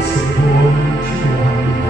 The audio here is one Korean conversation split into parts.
세 번 기도합니다.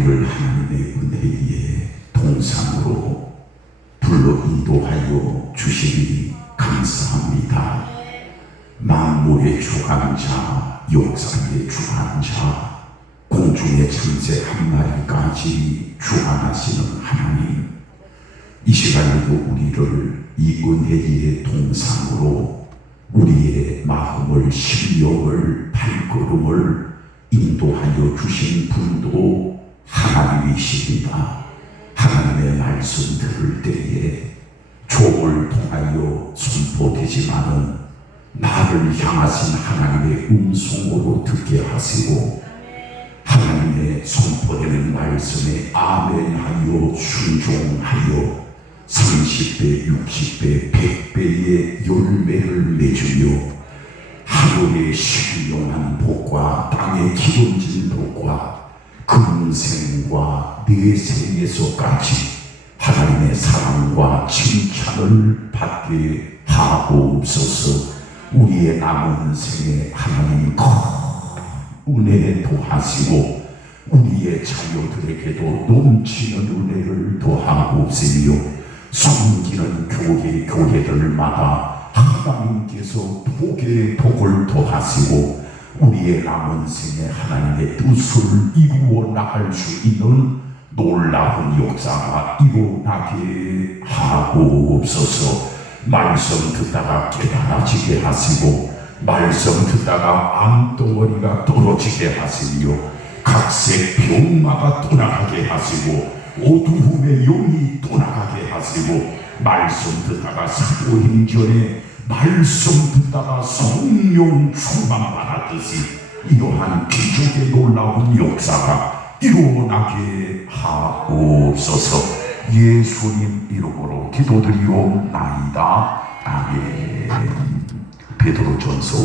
하나님의 은혜의 동상으로 불러 인도하여 주시니 감사합니다. 만물의 주관자, 역사의 주관자, 공중의 참새 한 마리까지 주관하시는 하나님, 이 시간에도 우리를 이 은혜의 동상으로 우리의 마음을, 심령을, 발걸음을 인도하여 주신 분도 하나님이십니다. 하나님의 말씀 들을 때에 종을 통하여 선포되지만은 나를 향하신 하나님의 음성으로 듣게 하시고, 하나님의 선포되는 말씀에 아멘하여 순종하여 30배, 60배, 100배의 열매를 내주며 하늘의 신령한 복과 땅의 기름진 복과 금생과 내생에서까지 하나님의 사랑과 칭찬을 받게 하옵소서. 우리의 남은 생에 하나님 큰 은혜 더하시고 우리의 자녀들에게도 넘치는 은혜를 더하옵시며 섬기는 교회들마다 하나님께서 복의 복을 더하시고 우리의 남은 생에 하나님의 뜻을 이루어 나갈 수 있는 놀라운 역사가 일어나게 하옵소서. 말씀 듣다가 깨달아지게 하시고 말씀 듣다가 암덩어리가 떨어지게 하시며 각색 병마가 떠나가게 하시고 어두움의 영이 떠나가게 하시고 말씀 듣다가 사도행전에 말씀 듣다가 성령 충만받았듯이 이러한 기적의 놀라운 역사가 일어나게 하옵소서. 예수님 이름으로 기도드리옵나이다. 아멘. 베드로전서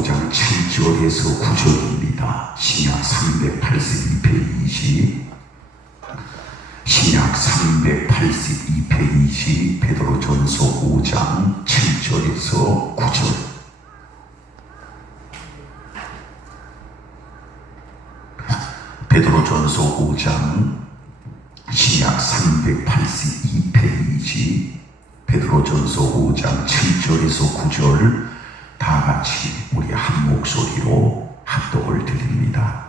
5장 7절에서 9절입니다. 신약 382페이지 베드로전서 5장 7절에서 9절. 베드로전서 5장 신약 382페이지 베드로전서 5장 7절에서 9절 다 같이 우리 한 목소리로 합독을 드립니다.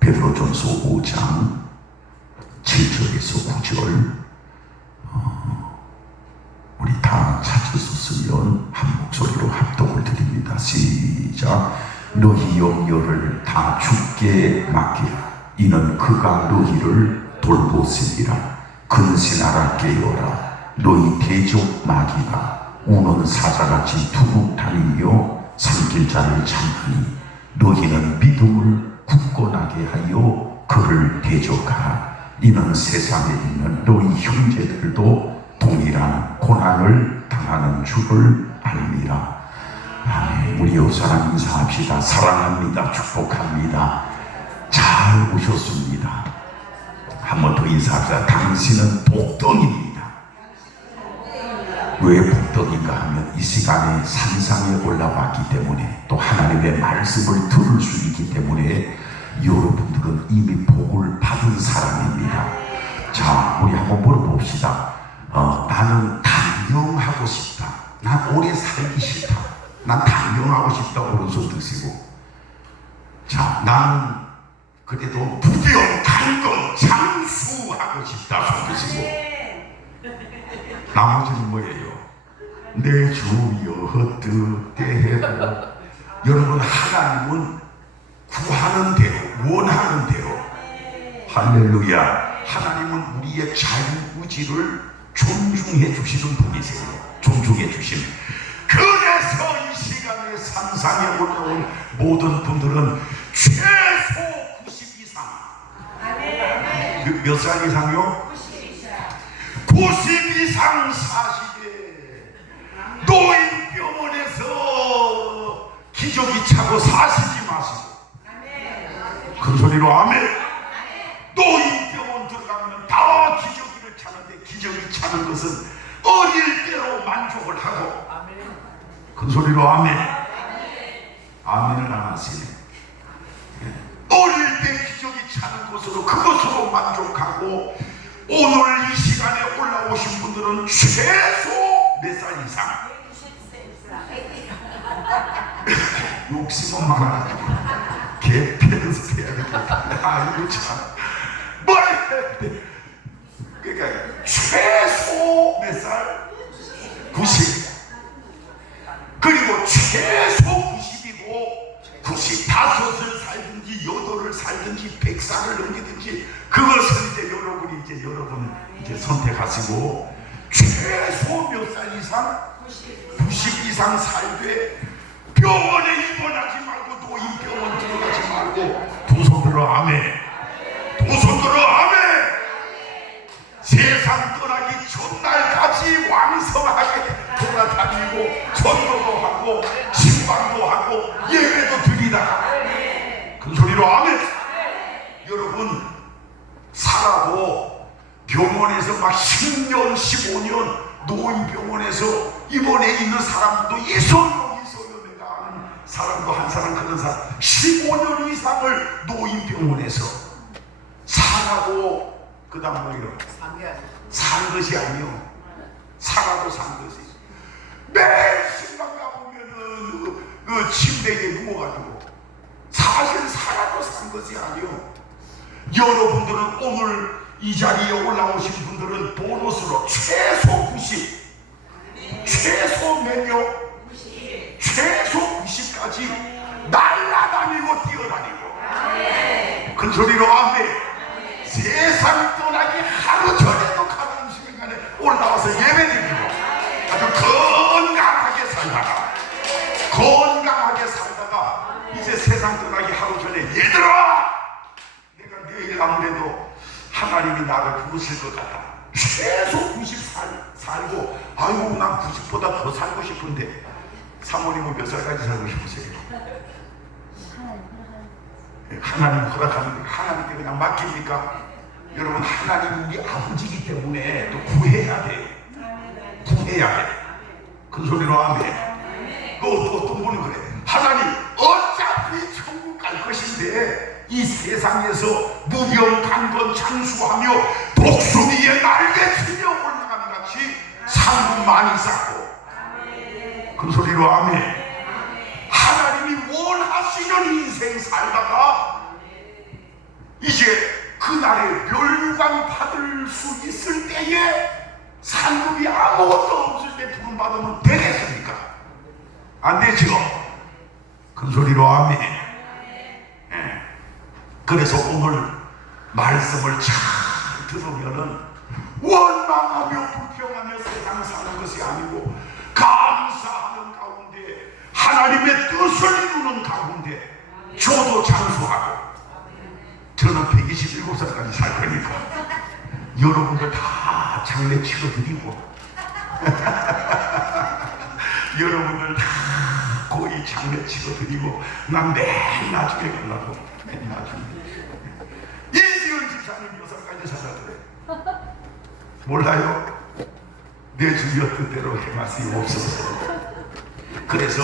베드로전서 5장 7절에서 9절 우리 다 찾아서 쓰면 한 목소리로 합독을 드립니다. 시작. 너희 염려를 다 주께 맡기라. 이는 그가 너희를 돌보시리라. 근신하라 깨어라. 너희 대적 마귀가 우는 사자같이 두루 다니며 삼킬 자를 찾으니 너희는 믿음을 굳건하게 하여 그를 대적하라. 이는 세상에 있는 너희 형제들도 동일한 고난을 당하는 줄을 알미라. 아멘. 우리 옆사람 인사합시다. 사랑합니다. 축복합니다. 잘 오셨습니다. 한 번 더 인사합시다. 당신은 복덩입니다. 왜 복덩인가 하면 이 시간에 산상에 올라왔기 때문에 또 하나님의 말씀을 들을 수 있기 때문에 여러분들은 이미 복을 받은 사람입니다. 자, 우리 한번 물어봅시다. 나는 단명하고 싶다. 난 오래 살기 싫다. 난 단명하고 싶다. 오른손 드시고. 자, 나는 그래도 부귀 강건 장수하고 싶다. 손 드시고. 나머지는 뭐예요? 내 주여 헛되게 여러분, 하나님은 구하는 대로 원하는 대로 할렐루야. 하나님은 우리의 자유의지를 존중해 주시는 분이세요. 존중해 주시는. 그래서 이 시간에 산상에 올라온 모든 분들은 최소 90 이상. 몇 살 이상요? 90 이상 사시되 노인병원에서 기저귀 차고 사시지 마시고. 큰 소리로 아멘. 노인병원 들어가면 다 기저귀를 차는데 기저귀 차는 것은 어릴 때로 만족을 하고. 큰 소리로 아멘. 아멘을 안 하시네. 어릴 때 기저귀 차는 것으로 그것으로 만족하고 오늘 이 시간에 올라오신 분들은 최소 몇 살 이상? 60은 많아가지고 개패드스 해야 되겠다. 아이고 참. 뭘 해야 돼? 그러니까 최소 몇 살? 90. 그리고 최소 90이고 95을 살든지 8을 살든지 100살을 넘기든지 그것은 이제 여러분이 이제 선택하시고 최소 몇 살 이상? 90 이상 살되 병원에 입원하지 말고 노인병원 들어가지 말고 두 손 들어 아멘. 두 손 들어 아멘. 세상 떠나기 전날까지 왕성하게 소리로 아멘. 여러분, 살아도 병원에서 막 10년 15년 노인병원에서 입원해 있는 사람도 있어요. 내가 아는 사람도 한 사람, 그런 사람 15년 이상을 노인병원에서 살아도 그 다음 뭐예요? 산 것이 아니요. 살아도 산 것이. 매일 신방 가보면은 그 침대에 누워가지고 사실 살아도 산 것이 아니요. 여러분들은 오늘 이 자리에 올라오신 분들은 보너스로 최소 90, 최소 몇 명? 최소 90까지 날아다니고 뛰어다니고. 큰 소리로 아멘. 세상 떠나기 하루 전에도 가는 시간에 올라와서 예배드리고 아주 건강하게 살다가 이제 세상 떠나기 하루 전에 얘들아, 내가 내일 아무래도 하나님이 나를 부르실 것 같다. 최소 90 살고, 아이고 난 90보다 더 살고 싶은데 사모님은 몇 살까지 살고 싶으세요? 하나님 허락하는, 하나님께 그냥 맡깁니까? 여러분, 하나님 우리 아버지이기 때문에 또 구해야 돼요. 구해야 돼. 큰 소리로 아멘. 또 어떤 분은 그래. 하나님 어차피 천국 갈 것인데 이 세상에서 무병강건 장수하며 독수리의 날개치며 올라가는 같이 상금 많이 쌓고. 큰 소리로 아멘. 하나님이 원하시는 인생 살다가 이제 그날에 멸류관 받을 수 있을 때에 상급이 아무것도 없을 때 부름받으면 되겠습니까? 안 되죠? 큰 소리로 아멘. 그래서 오늘 말씀을 잘 들으면은 원망하며 불평하며 세상 사는 것이 아니고 감사하는 가운데 하나님의 뜻을 이루는 가운데 저도 장수하고, 저는 127살까지 살 거니까 여러분들 다 장례 치러드리고 여러분들 다 거의 장례 치러드리고 난 맨 나중에 가려고. 맨 나중에. 이지은 집사님 몇 살까지 살았더래? 몰라요? 내 주였던 대로 행하시 없어서. 그래서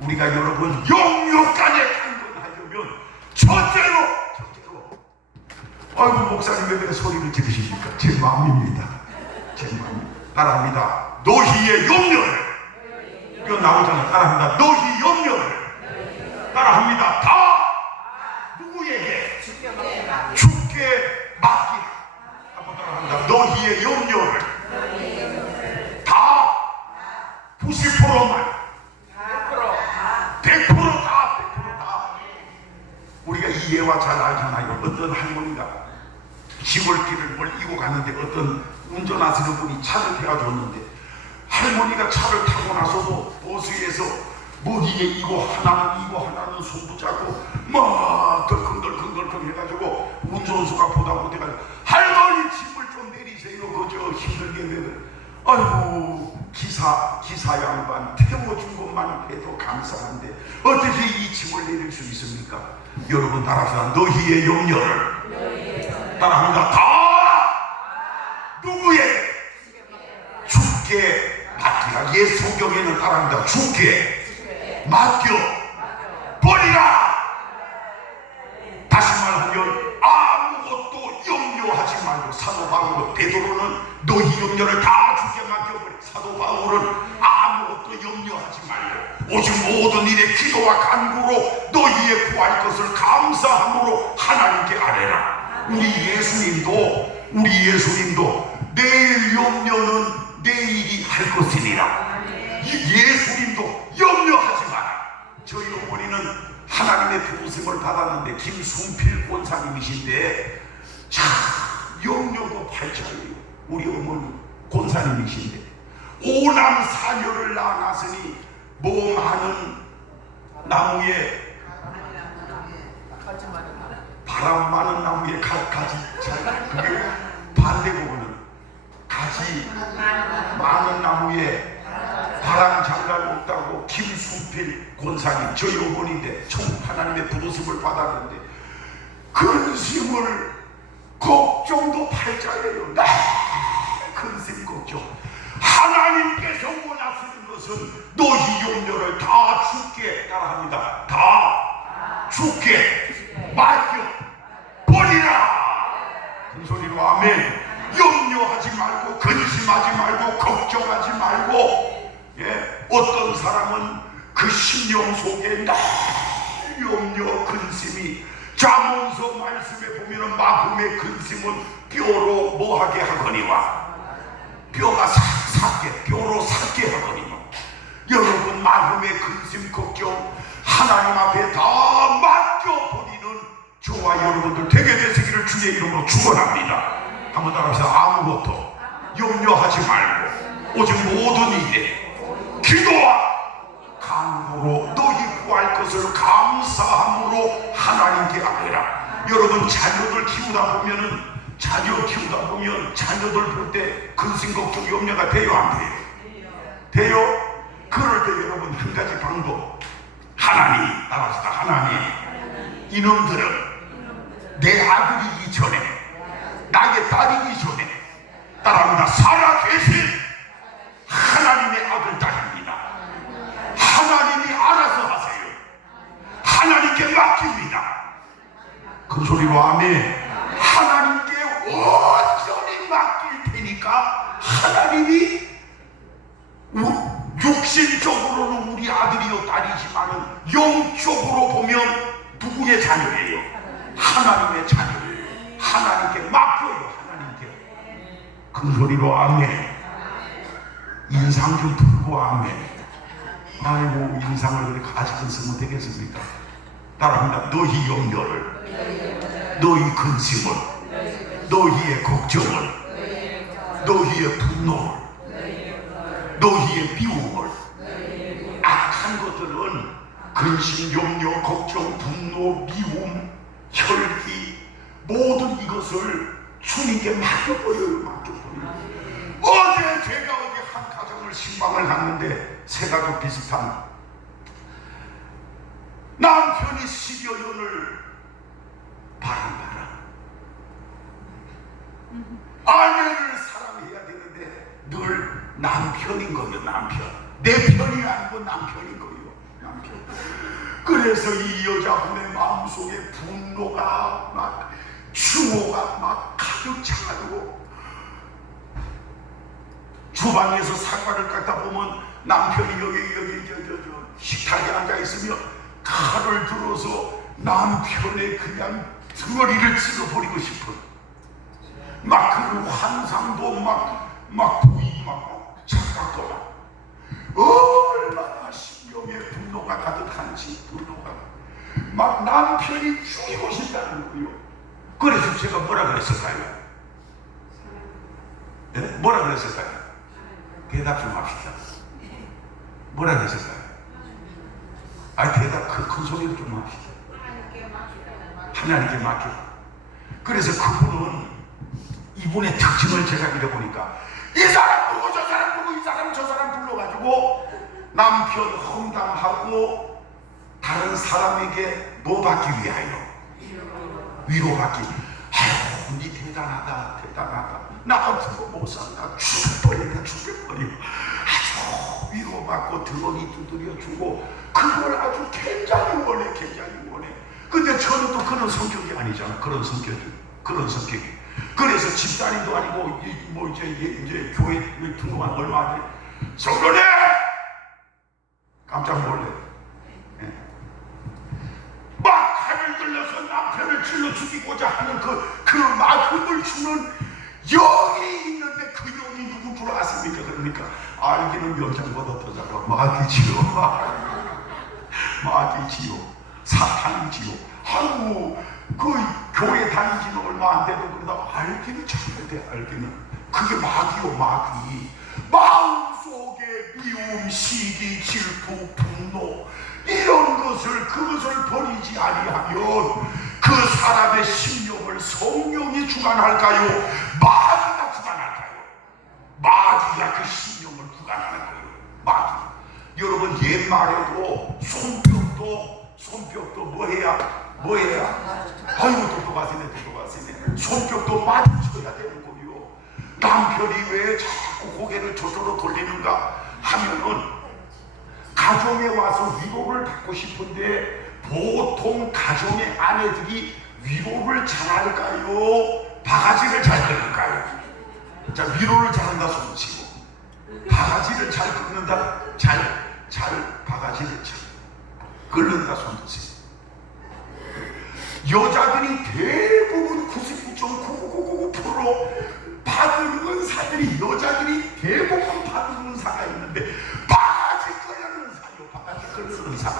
우리가 여러분 영육간에 강건하려면 첫째로 아이고 목사님 왜 소리를 지르십니까? 제 마음입니다. 제 마음. 따라합니다. 너희의 염려를. 이거 나오잖아. 따라합니다. 너희 염려를. 따라합니다. 다 누구에게? 주께 맡기라. 한번 따라합니다. 너희의 염려를 다 90%만 100% 다. 우리가 이 예화 잘 알잖아요. 어떤 할머니가 시골길을 뭘 이고 가는데 어떤 운전하시는 분이 차를 태워 줬는데 할머니가 차를 타고 나서도 버스에서 머리에 이거 하나는 손붙잡고 막 덜컹덜컹 해가지고 운전수가 보다 못해가지고 할머니 짐을 좀 내리세요. 그저 힘들게 왜 그래. 아이고 기사 양반 태워준 것만 해도 감사한데 어떻게 이 짐을 내릴 수 있습니까? 여러분 따라서 너희의 염려를 따라합니다. 다 누구에게? 주께 맡기라. 옛 성경에는 따라합니다. 주께 맡겨 버리라. 다시 말하면 아무것도 염려하지 말고, 사도 바울은 베드로는 너희 염려를 다 주께 맡겨버려. 사도 바울은 아무것도 염려하지 말고 오직 모든 일에 기도와 간구로 너희의 구할 것을 감사함으로 하나님께 아뢰라. 우리 예수님도 내일 염려는 내일이 할 것이니라. 예수님도 염려하지 마라. 저희 어머니는 하나님의 부르심을 받았는데 김순필 권사님이신데 참 염려도 팔자예요. 우리 어머니 권사님이신데 오남 사녀를 낳았으니 뭐 많은 나무에 바람 많은 나무에 가지 그게 반대거든요. 가지 많은 나무에 바람 장갈 없다고 김순필 권사님 저희 어머니인데 총 하나님의 부르심을 받았는데 근심을 걱정도 팔자예요. 근심 걱정. 하나님께서 원하시는 것은 너희 염려를 다 주께 따라합니다. 다 주께 맡겨 버리라. 큰 소리로 아멘. 염려하지 말고 근심하지 말고 걱정하지 말고. 어떤 사람은 그 심령 속에 늘 염려 근심이, 잠언서 말씀에 보면은 마음의 근심은 뼈로 뭐하게 하거니와 뼈가 뼈로 삭게 하거니와. 여러분 마음의 근심 걱정 하나님 앞에 다 맡겨버리는 저와 여러분들 되게 되시기를 주의 이름으로 축원합니다. 한번 따라합시다. 아무것도 염려하지 말고 오직 모든 일에 기도와 간구로 너희 구할 것을 감사함으로 하나님께 아뢰라. 여러분 자녀들 키우다 보면은 자녀들 볼 때 근심 걱정 염려가 돼요 안 돼요? 돼요? 그럴 때 여러분 한 가지 방법. 하나님 따라합시다. 하나님, 이놈들은 내 아들이기 전에, 나의 딸이기 전에 따라합니다. 살아계신 하나님의 아들 딸입니다. 하나님이 알아서 하세요. 하나님께 맡깁니다. 큰 소리로 아멘. 하나님께 온전히 맡길 테니까 하나님이 육신적으로는 우리 아들이요 딸이지만은 영적으로 보면 누구의 자녀예요? 하나님의 자녀예요. 하나님께 맡겨요. 하나님께. 큰 소리로 아멘. 인상 좀 들고 아멘. 아이고 인상을 그렇게 가지고 쓰면 되겠습니까? 따라합니다. 너희 염려를, 너희 근심을, 너희의 걱정을, 너희의 분노를, 너희의 미움을, 악한 것들은 근심, 염려, 걱정, 분노, 미움, 혈기, 모든 이것을 주님께 맡겨버려요. 어제 제가 한 가정을 신방을 갔는데 세 가족 비슷한 남편이 10여 년을 바람바람 아내를 사랑해야 되는데 늘 남편인 거예요. 남편. 내 편이 아니고 남편인 거예요. 남편. 그래서 이 여자분의 마음속에 분노가 막 추모가 막 가득 차가지고 주방에서 사과를 깎다 보면 남편이 여기 식탁에 앉아 있으면 칼을 들어서 남편의 그냥 등어리를 찔러버리고 싶은 막 그런 환상도 막 부이 막 착각도 얼마나 심령에 분노가 가득한지 분노가 막 남편이 죽이고 싶다는 거예요. 그래서 제가 뭐라 그랬을까요? 네? 뭐라 그랬을까요? 대답 좀 합시다. 뭐라 그랬을까요? 대답 큰 소리로 좀 합시다. 하나님께 맡겨. 그래서 그분은 이분의 특징을 제가 읽어보니까 이 사람 누구 저 사람 누구 이 사람 저 사람 불러가지고 남편 험담하고 다른 사람에게 뭐 받기 위하여? 위로받기. 아유 니 대단하다. 나 같은 거 못 산다. 죽여버려. 아주 위로받고 등어리 두드려주고 그걸 아주 굉장히 원해. 근데 저는 또 그런 성격이 아니잖아. 그런 성격이. 그래서 집사님도 아니고 이제 교회 등록한 얼마 안 돼. 성도님 깜짝 놀래. 막 칼을 들려서 남편을 찔러 죽이고자 하는 그 마음을 주는 영이 있는데 그 영이 누군 줄 아십니까? 그러니까 알기는 명장보다 더 작아. 마귀지요. 사탄이지요. 아이고 그 교회 다니지는 얼마 안 돼도 그러다 알기는 잘해야 돼. 알기는 그게 마귀요. 마귀. 마음속에 미움, 시기, 질투, 분노 이런 그것을 버리지 아니하면 그 사람의 심령을 성령이 주관할까요? 마귀가 주관할까요? 마귀가 그 심령을 주관하는 거예요. 마귀. 여러분 옛말에도 손뼉도 뭐 해야? 아이고 똑똑하시네. 손뼉도 맞춰야 되는 거요. 남편이 왜 자꾸 고개를 저쪽으로 돌리는가 하면은 가정에 와서 위로를 받고 싶은데 보통 가정의 아내들이 위로를 잘할까요? 바가지를 잘 긁을까요? 자, 위로를 잘한다 손치고 바가지를 잘 긁는다 바가지를 잘 긁는다 손치고. 여자들이 대부분 99.9999% 받은 은사들이 여자들이 대부분 받은 은사가 있는데 바가지 긁는 은사요. 바가지 긁는 은사.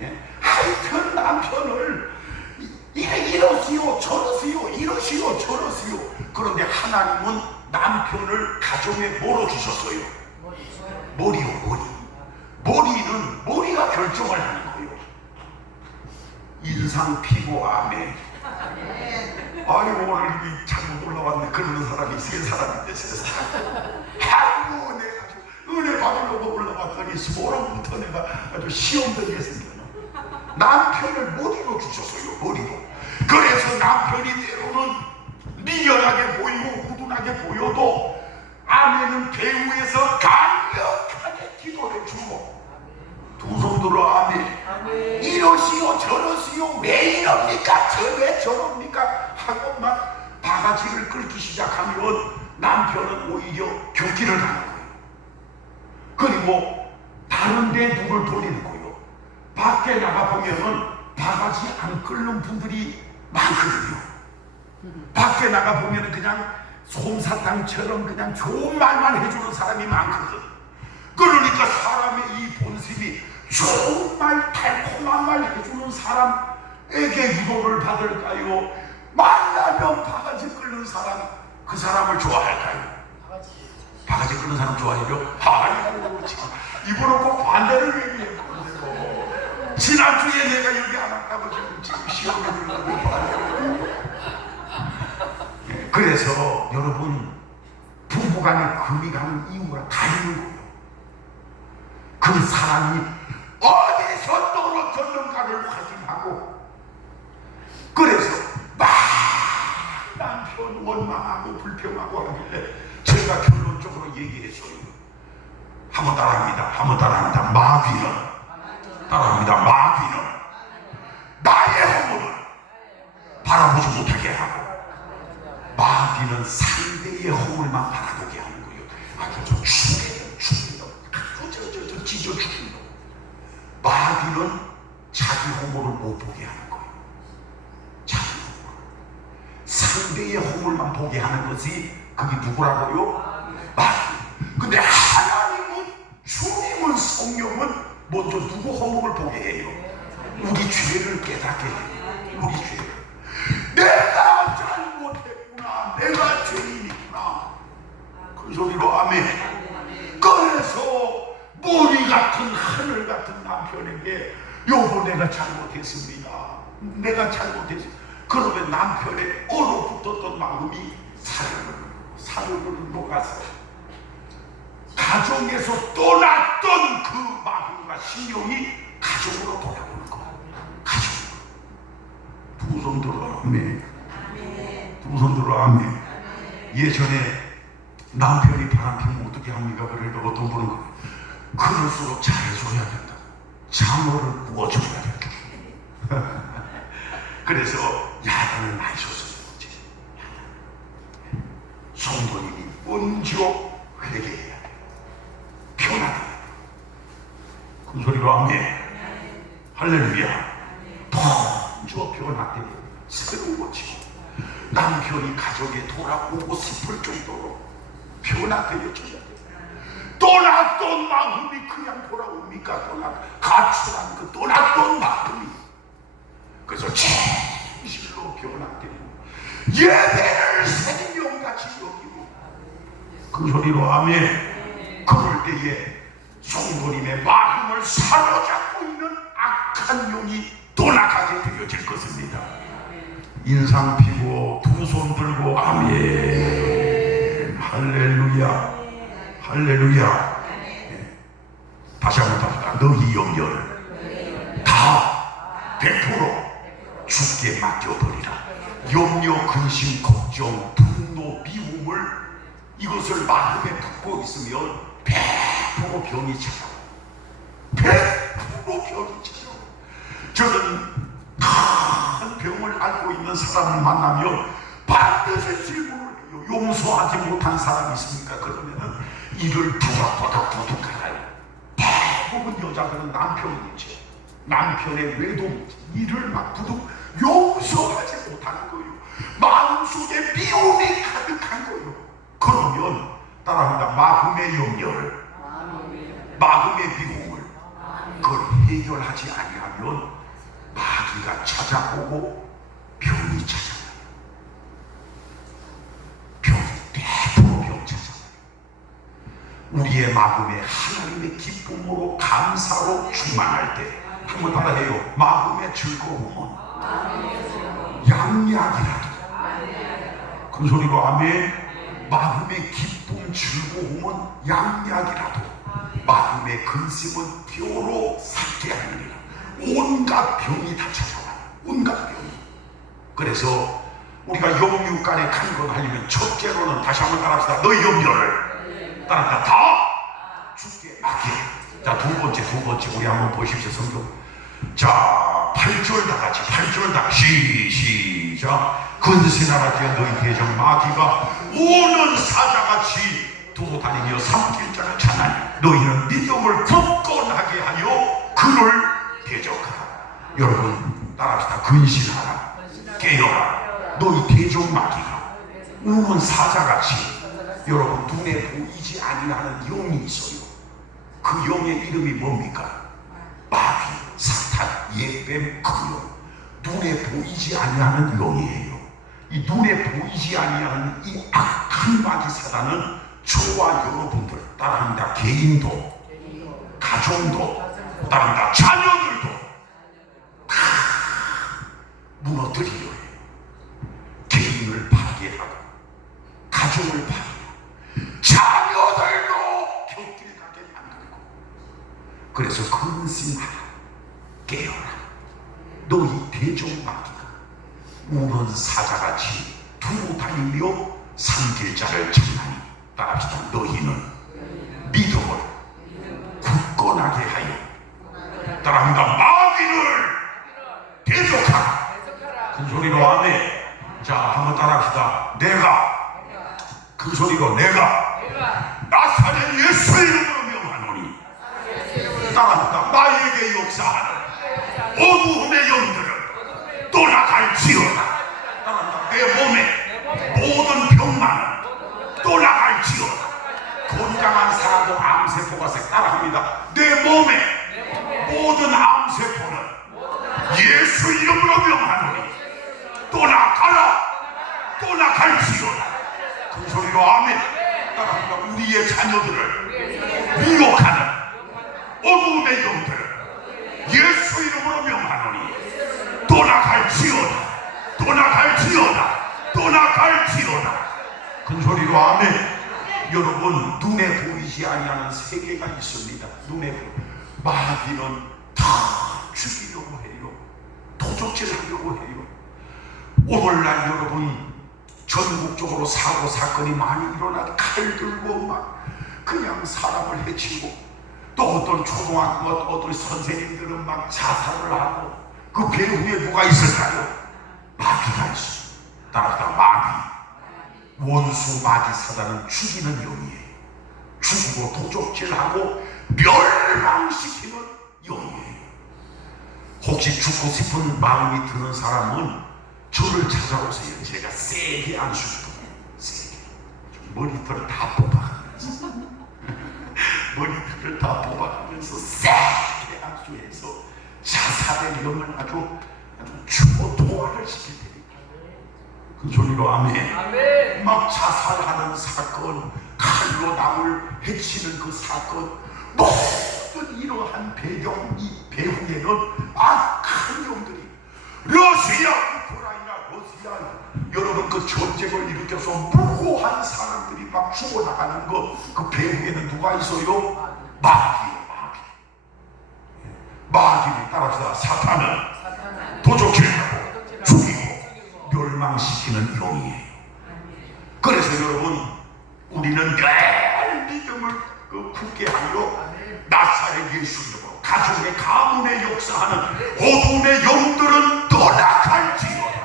예? 하여튼 남편을 이러시오 저러시오 이러시오 저러시오. 그런데 하나님은 남편을 가정에 뭐로 주셨어요? 머리는 머리가 결정을 하는 거예요. 인상 피고 아멘. 아이고 오늘 잘못 올라왔네. 그러는 사람이 세 사람인데 세 사람. 아이고 내가 은혜 받으려고 올라왔더니 소름부터 내가 아주 시험되게 생겨요. 남편을 머리로 주셨어요. 머리로. 그래서 남편이 때로는 미련하게 보이고 우둔하게 보여도 아내는 배후에서 강력하게 기도해 주고 두 손 들어 아멘. 이러시오 저러시오 왜 이럽니까 왜 저럽니까 하고만 바가지를 긁기 시작하면 남편은 오히려 교기를 하는 거예요. 그리고 다른 데 눈을 돌리는 거예요. 밖에 나가보면은 바가지 안 끓는 분들이 많거든요. 밖에 나가보면은 그냥 솜사탕처럼 그냥 좋은 말만 해주는 사람이 많거든. 그러니까 사람의 이 본심이 좋은 말, 달콤한 말 해주는 사람에게 위로를 받을까요? 만나면 바가지 끓는 사람, 그 사람을 좋아할까요? 바가지 끓는 사람 좋아해요? 아이고 참, 이번은 꼭 반대를 얘기했거든요. 지난주에 내가 여기 안 왔다고 지금 시험에 들어가고. 그래서 여러분 부부간에 금이 가는 이유가 다 있는 거예요. 그 사람이 어디서 떨어졌는가를 확인하고, 그래서 막 남편 원망하고 불평하고 하길래 제가 결론적으로 얘기했어요. 한번 따라합니다. 마귀는 나의 허물을 바라보지 못하게 하고 마귀는 상대의 허물만 바라보게 하는 거예요. 저 죽이는 저 찢어 죽이는 거. 마귀는 자기 허물을 못 보게 하는 거예요. 자기 허물. 상대의 허물만 보게 하는 것이 그게 누구라고요? 마귀. 근데 하나님은, 주님은, 성령은 먼저 누구 허물을 보게 해요? 우리 죄를 깨닫게 해요. 우리 죄를. 내가 잘못했구나. 내가 죄인이구나. 그 소리로 아멘. 그래서 머리 같은 하늘 같은 남편에게 여보 내가 잘못했습니다. 그러면 남편의 얼어붙었던 마음이 사르르 녹아서 가정에서 떠났던 그 마음과 신령이 가정으로 돌아오는 거예요. 가정으로. 두 손 들어 아멘. 두 손 들어 아멘. 예전에 남편이 바람 피우면 어떻게 합니까? 그래도 어떤 분은 그럴수록 잘해줘야 된다. 장어를 구워줘야 된다. 그래서 야단을 많이 줬어요. 성도님이 먼저 회개해야 돼. 편하게. 그 소리로 아멘. 할렐루야. 먼저 변화되고 새로운 것이고 남편이 가정에 돌아오고 싶을 정도로 변화되어져야 돼. 떠났던 마음이 그냥 돌아옵니까? 가출한 그 떠났던 마음이. 그래서 진실로 변화되고 예배를 생명같이 여기고 그 소리로 아멘. 그럴 때에 성도님의 마음을 사로잡고 있는 악한 영이 떠나가게 되어질 것입니다. 인상 피고 두 손 들고 아멘. 할렐루야. 다시 한번 답니다. 너희 영역을 다 100% 주께 맡겨버리라. 염려, 근심, 걱정, 분노, 미움을 이것을 마음에 품고 있으면 100% 병이 찾아와. 100% 병이 찾아와. 저는 큰 병을 앓고 있는 사람을 만나면 반드시 질문을 해요. 용서하지 못한 사람이 있습니까? 그러면은 이를 부덕부덕 도둑하라요. 대부분 여자들은 남편이 문제, 남편의 외도 문제, 이를 막 부득 용서하지 못하는 거예요. 마음속에 미움이 가득한 거예요. 그러면 따라합니다. 마음의 염려를, 마음의 미움을 그걸 해결하지 아니하면 마귀가 찾아오고 병이 찾아와요. 병이 100% 병 찾아와요. 우리의 마음에 하나님의 기쁨으로 감사로 충만할 때 한번 따라해요. 마음의 즐거움은 양약이라도. 큰 소리로 아멘. 마음의 기쁨 즐거움은 양약이라도 마음의 근심은 뼈로 삭게 하느니라. 온갖 병이 다 찾아와요. 온갖 병이. 그래서 우리가 영육간에 강건하려면 첫째로는 다시 한번 따라합시다. 너희 염려를 따라합시다. 다 주께 맡겨. 자, 두 번째 우리 한번 보십시오. 성경. 자, 8절 다 같이 8절 다 시작. 근신하라지어 너희 대적 마귀가 오는 사자같이 두고 다니며 삼킬 자를 찾나니 너희는 믿음을 굳건하게 하여 그를 대적하라. 여러분 따라합시다. 근신하라, 깨어라. 너희 대적 마귀가 오는 사자같이, 여러분 눈에 보이지 아니하는 영이 있어요. 그 영의 이름이 뭡니까? 마귀, 사탄, 옛뱀, 그 영. 눈에 보이지 아니하는 영이에요. 이 눈에 보이지 아니하는 이 악한 마귀 사단은 저와 여러분들, 따라합니다. 개인도, 가정도, 따라합니다. 자녀들도 다 무너뜨리려 해요. 개인을 파괴하고 가정을 파괴하고 자녀들도 곁길 가게 만들고. 그래서 근심하라, 깨어라. 너희 대적 마귀가 우는 사자같이 두루 다니며 삼킬 자를 찾나니 따라합시다. 너희는 믿음을 굳건하게 하여 따라합니다. 마귀를 대적하라. 큰 소리로 아멘. 자, 한번 따라합시다. 내가, 큰 소리로 내가 나사렛 예수 이름으로 명하노니 따라합니다. 나에게 역사하는 어두움의 영들을 떠나갈지어다. 따라합니다. 내 몸에 모든 병만은 떠나갈지어다. 건강한 사람도 암세포가 따라합니다. 내 몸에 모든 암세포는 예수 이름으로 명하노니 떠나가라, 떠나갈지어다. 그 소리로 아멘. 따라합니다. 우리의 자녀들을 미혹하는 어두움의 영들을 예수 이름으로 명하노니 떠나갈지어다, 떠나갈지어다, 떠나갈지어다. 큰 소리로 아멘. 여러분 눈에 보이지 아니하는 세계가 있습니다. 눈에 마귀는 다 죽이려고 해요. 도적질하려고 해요. 오늘날 여러분 전국적으로 사고 사건이 많이 일어나 칼 들고 막 그냥 사람을 해치고, 또 어떤 초등학교 어떤 선생님들은 막 자살을 하고, 그 배후에 누가 있을까요? 마귀가 있어요. 따라서 마귀, 원수 마귀 사단은 죽이는 영이에요. 죽이고 도적질하고 멸망시키는 영이에요. 혹시 죽고 싶은 마음이 드는 사람은 저를 찾아오세요. 제가 세게 안수를 요 세게. 머리털을 다 뽑아가면서 머리털을 다 뽑아가면서 세게 안수해서 자살의 영을 아주 초토화를 시킬 테니까. 그 소리로 아멘. 아멘. 막 자살하는 사건, 칼로 남을 해치는 그 사건, 모든 이러한 배경, 이 배후에는 악한 영들이, 러시아, 우크라이나, 러시아, 여러분 그 전쟁을 일으켜서 무고한 사람들이 막 죽어나가는 거, 그 배후에는 누가 있어요? 마귀예요. 마귀. 마귀를 따라서 사탄은 굳게 하여 나사렛 예수 이름으로 가정의 가문에 역사하는 어둠의 영들은 떠나갈지어다.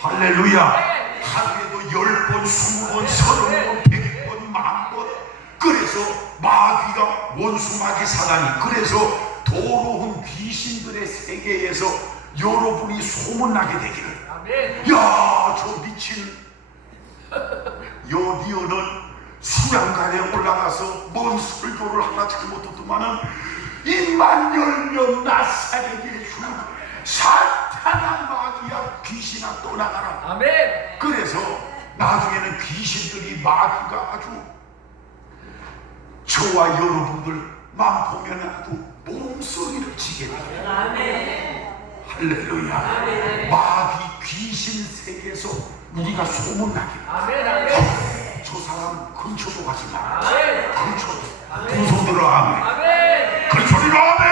할렐루야. 하루에도 10번, 20번, 30번, 100번, 10,000번. 그래서 마귀가, 원수 마귀 사단이, 그래서 더러운 귀신들의 세계에서 여러분이 소문나게 되기를. 야, 저 미친 여디어는 수양간에 올라가서 뭔 설교를 하나 잘못 듣더만은 입만 열면 나사렛 예수 사탄아 마귀야 귀신아 떠나가라. 아멘. 그래서 나중에는 귀신들이 마귀가 아주 저와 여러분들만 보면 아주 몸소리를 치게 돼요. 아멘. 할렐루야. 아멘. 마귀 귀신 세계에서 우리가 소문나게. 아멘. 아멘. 저 사람 근처도 가지 마. 아멘. 근처도. 두 손 들어 아멘. 아멘. 큰 소리로 아멘.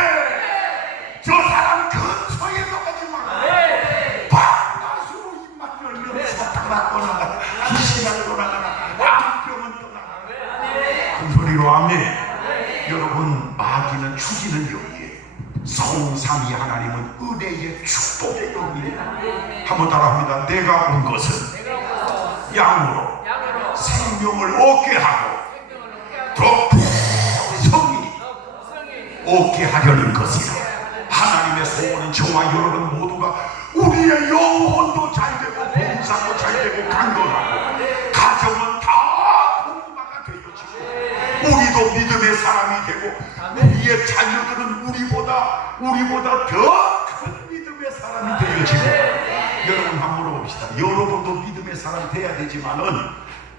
저 사람 근처에도 가지 마. 아멘. 밤낮으로 입만 열면 사탄아 떠나가라. 귀신아 떠나가라. 암병은 떠나가라. 큰 소리로 아멘. 여러분, 마귀는 죽이는 영이에요. 성삼위 하나님은 은혜의 축복의 영이에요. 한번 따라합니다. 내가 온 것은 양으로 생명을 얻게 하고 더 풍성히 얻게 하려는 것이라. 하나님의 소원은 저와 여러분 모두가 우리의 영혼도 잘되고 봉사도 잘되고 강건하고 가정은 다 부모가 되어지고 우리도 믿음의 사람이 되고 우리의 자녀들은 우리보다 더 큰 믿음의 사람이 되어지고. 여러분 한번 물어봅시다. 여러분도 믿음의 사람이 돼야 되지만은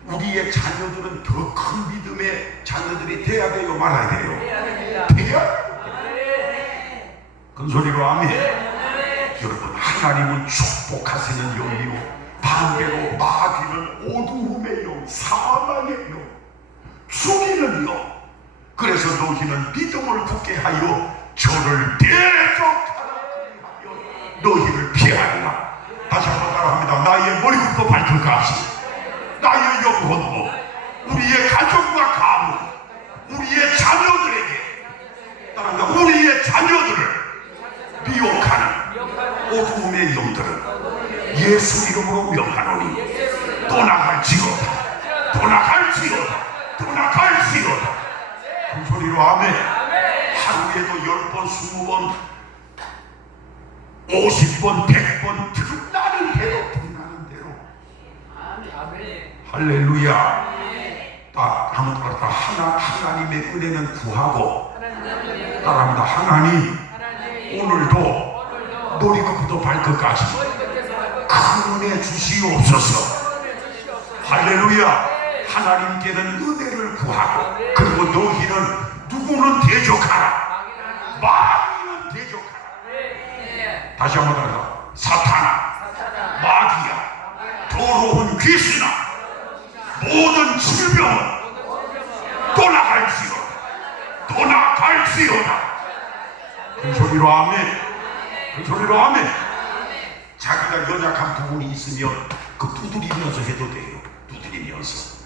우리의 자녀들은 더 큰 믿음의 자녀들이 돼야 돼요, 말아야 돼요? 돼야? 큰 소리로 아멘. 여러분, 하나님은 축복하시는 영이요 반대로 마귀는 어두움의 영, 사망의 영, 죽이는 영. 그래서 너희는 믿음을 굳게 하여 저를 대적하라 하여 너희를 피하리라. 다시 한번 따라합니다. 나의 머리부터 발끝까지, 나의 영혼도, 우리의 가족과 가문, 우리의 자녀들에게, 따라합니다. 우리의 자녀들을 미혹하는 어두움의 영들은 예수 이름으로 명하노니 떠나갈지어다. 떠나갈지어다. 떠나갈지어다. 그 소리로 아멘. 하루에도 10번, 20번, 50번, 100번 틈나는 대로, 틈나는 대로. 할렐루야. 한번 따라. 하나님의 은혜는 구하고, 따라합니다. 하나님, 오늘도 머리끝부터 발끝까지 큰 은혜 주시옵소서. 할렐루야. 하나님께는 은혜를 구하고, 그리고 너희는 누구는 대적하라. 마귀는 대적하라. 다시 한번 따라. 사탄아, 마귀야, 더러운 귀신아, 모든 질병은 떠나갈지어다. 떠나갈지어다. 그 소리로 아멘. 그 소리로 아멘. 자기가 연약한 부분이 있으면 그 두드리면서 해도 돼요. 두드리면서.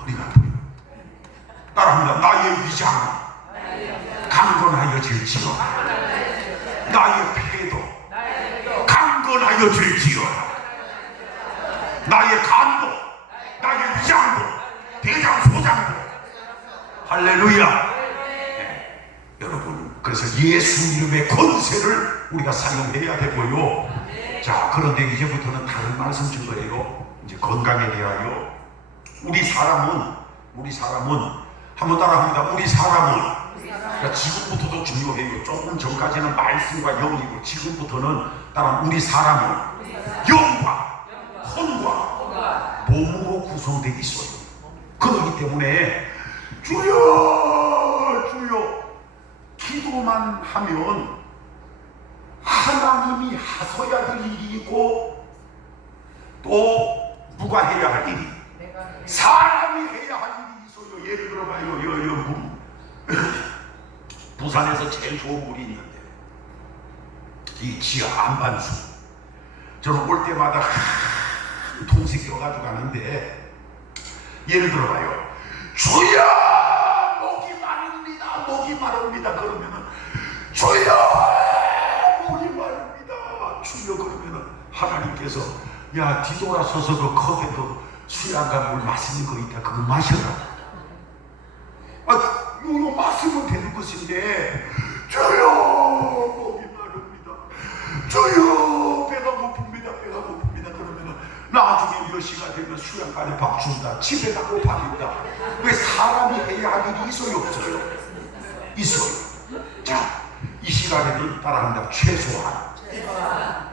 허리가 아파요. 따라합니다. 나의 위장은 강건하여 질지어다. 나의 폐도 강건하여 질지어다. 나의 간도, 나의 위장도, 대장, 소장도. 할렐루야. 여러분, 그래서 예수 이름의 권세를 우리가 사용해야 되고요. 자, 그런데 이제부터는 다른 말씀 줄 거예요. 이제 건강에 대하여. 우리 사람은 한번 따라합니다. 우리 사람은, 그러니까 지금부터도 중요해요. 조금 전까지는 말씀과 영이고, 지금부터는 따라 우리 사람은 영과 혼과 몸으로 구성되어 있어요. 그렇기 때문에 주여 주여 기도만 하면 하나님이 하셔야 될 일이 있고, 또 누가 해야 할 일이, 사람이 해야 할 일이 있어요. 예를 들어봐요. 부산에서 제일 좋은 물이 있는데, 이 지하 안반수. 저는 올 때마다 한 통씩 껴가지고 가는데, 예를 들어봐요. 주여 목이 마릅니다. 그러면은 주여 목이 마릅니다. 주여 그러면은 하나님께서 야 뒤돌아서서 그 컵에 그 수양간 물 마시는 거 있다. 그거 마셔라. 이거 마시면 되는 것인데 주여 목이 마릅니다. 주여 배가 고픕니다. 배가 고픕니다. 그러면은 나중에 몇 시가 되면 수양간에 밥 준다. 집에 가고 밥인다. 왜 사람이 해야 할 일이 있어요 없어요? 있어요. 자, 이 시간에는 따라합니다. 최소한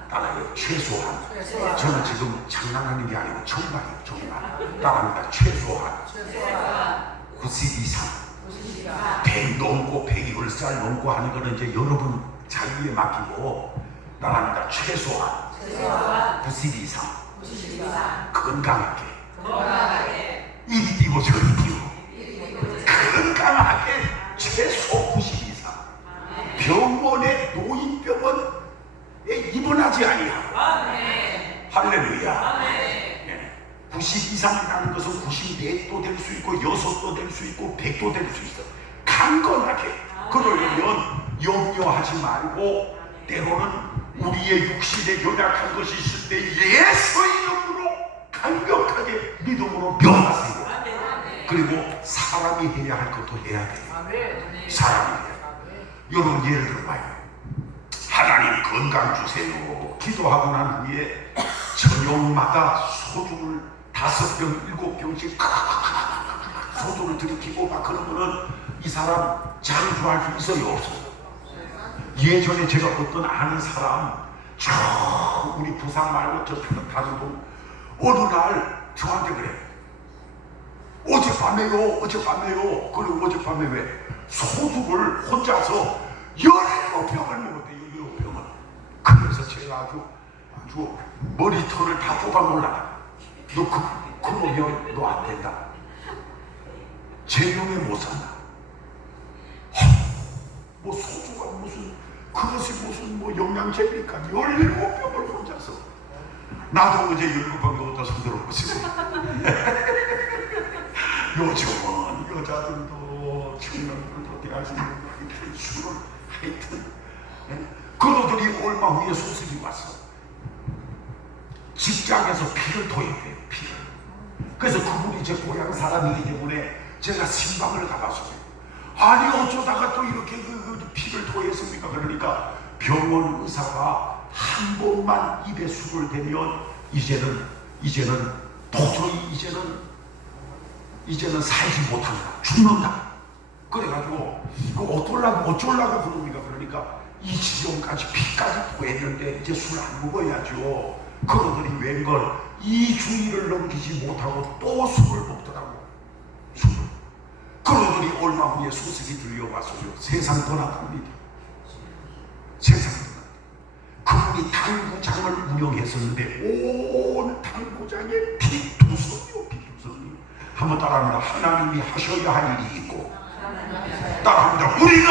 따라해요. 최소한. 저는 지금 장난하는 게 아니고 정말이에요. 정말. 따라합니다. 최소한 90 이상 100 넘고 100살 넘고 하는 거는 이제 여러분 자유에 맡기고 따라합니다. 최소한 90 이상 건강하게 이리 뛰고 저리 뛰고 건강하게 최소 90 이상 병원에 노인병원에 입원하지 아니하고 할렐루야. 90 이상이라는 것은 94도 될 수 있고 6도 될 수 있고 100도 될 수 있어. 강건하게. 그러려면 염려하지 말고 때로는 우리의 육신에 연약한 것이 있을 때 예수 이름으로 강력하게 믿음으로 명하세요. 그리고 사람이 해야 할 것도 해야 돼요. 사람이 해야 돼요. 여러분 예를 들어봐요. 하나님 건강 주세요. 기도하고 난 후에 저녁마다 소주를 5병, 7병씩 소주를 들이키고 막 그러면은 이 사람 장수할 수 있어요 없어요? 예전에 제가 어떤 아는 사람 저 우리 부산 말고 저 다른 분 어느 날 저한테 그래. 어젯밤에요. 그리고 어젯밤에 왜 소주를 혼자서 17병을 먹었대요. 17병을. 그래서 제가 아주 머리털을 다 뽑아 놀라다. 너 그러면 너 안 된다. 제명에 못 산다. 뭐 소주가 무슨 그것이 무슨 뭐 영양제입니까? 17병을 혼자서. 나도 어제 7병 넣었다 손들어 보시고. 요즘은 여자들도 청년들도 대학생들도 술을 하여튼 그러더니 얼마 후에 소식이 왔어. 직장에서 피를 토했대요. 피를. 그래서 그분이 제 고향 사람이기 때문에 제가 신방을 가봤어요. 아니 어쩌다가 또 이렇게 피를 토했습니까? 그러니까 병원 의사가 한 번만 입에 술을 대면 이제는 도저히 이제는 살지 못한다. 죽는다. 그래가지고 어쩌려고 그럽니까? 그러니까 이 지경까지 피까지 토했는데 이제 술 안 먹어야죠. 그러더니 웬걸 2주일을 넘기지 못하고 또 술을 먹더라고. 술을. 그러더니 얼마 후에 소식이 들려왔어요. 세상 떠나갑니다. 세상 떠나. 그분이 당구장을 운영했었는데 온 당구장에 피투성이요. 한번 따라합니다. 하나님이 하셔야 할 일이 있고 따라합니다. 우리가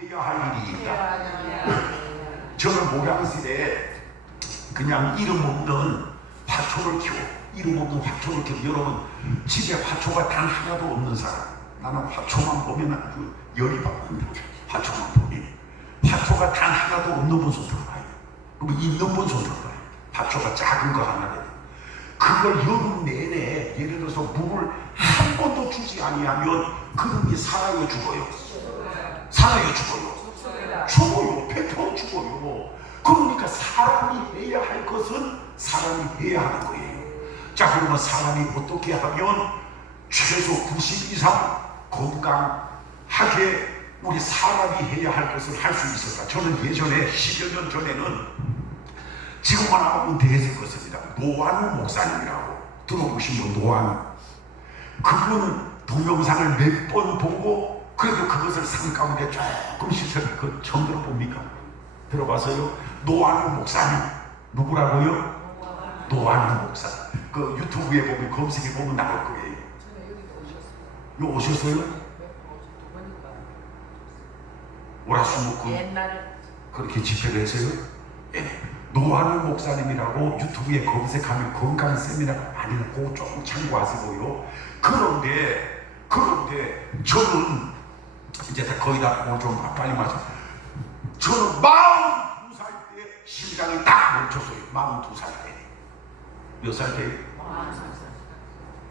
해야 할 일이 있다. 저는 목양실에 그냥 이름 없는 화초를 키워. 여러분 집에 화초가 단 하나도 없는 사람. 나는 화초만 보면 아주 열이 받는다. 화초만 보면. 화초가 단 하나도 없는 분 손 들어봐요. 그리고 있는 분 손 들어봐요. 화초가 작은 거 하나를. 그걸 여름 내내 예를 들어서 물을 한 번도 주지 아니하면 그놈이 살아요 죽어요? 살아요 죽어요? 죽어요. 100% 죽어요. 그러니까 사람이 해야 할 것은 사람이 해야 하는 거예요. 자, 그러면 사람이 어떻게 하면 최소 90 이상 건강하게 우리 사람이 해야 할 것을 할 수 있을까? 저는 예전에 10여 년 전에는 지금은 아마 은퇴했을 것입니다. 노한우 목사님이라고 들어보신 분. 노한우. 그분은 동영상을 몇 번 보고 그래도 그것을 산 가운데 조금씩 그 처음 들어봅니까? 들어봤어요? 노한우 목사님. 누구라고요? 노한우 목사. 그 유튜브에 보면 검색해 보면 나올 거예요. 여기 오셨어요? 오라수목금 옛날에 그렇게 집회를 했어요? 예. 노한우 목사님이라고 유튜브에 검색하면 건강 세미나 많이 나고 조금 참고하시고요. 그런데 저는 이제 다 거의 다 오늘 좀 빨리 맞아. 저는 42살 때 심장이 딱 멈췄어요. 42살 때. 몇 살 때?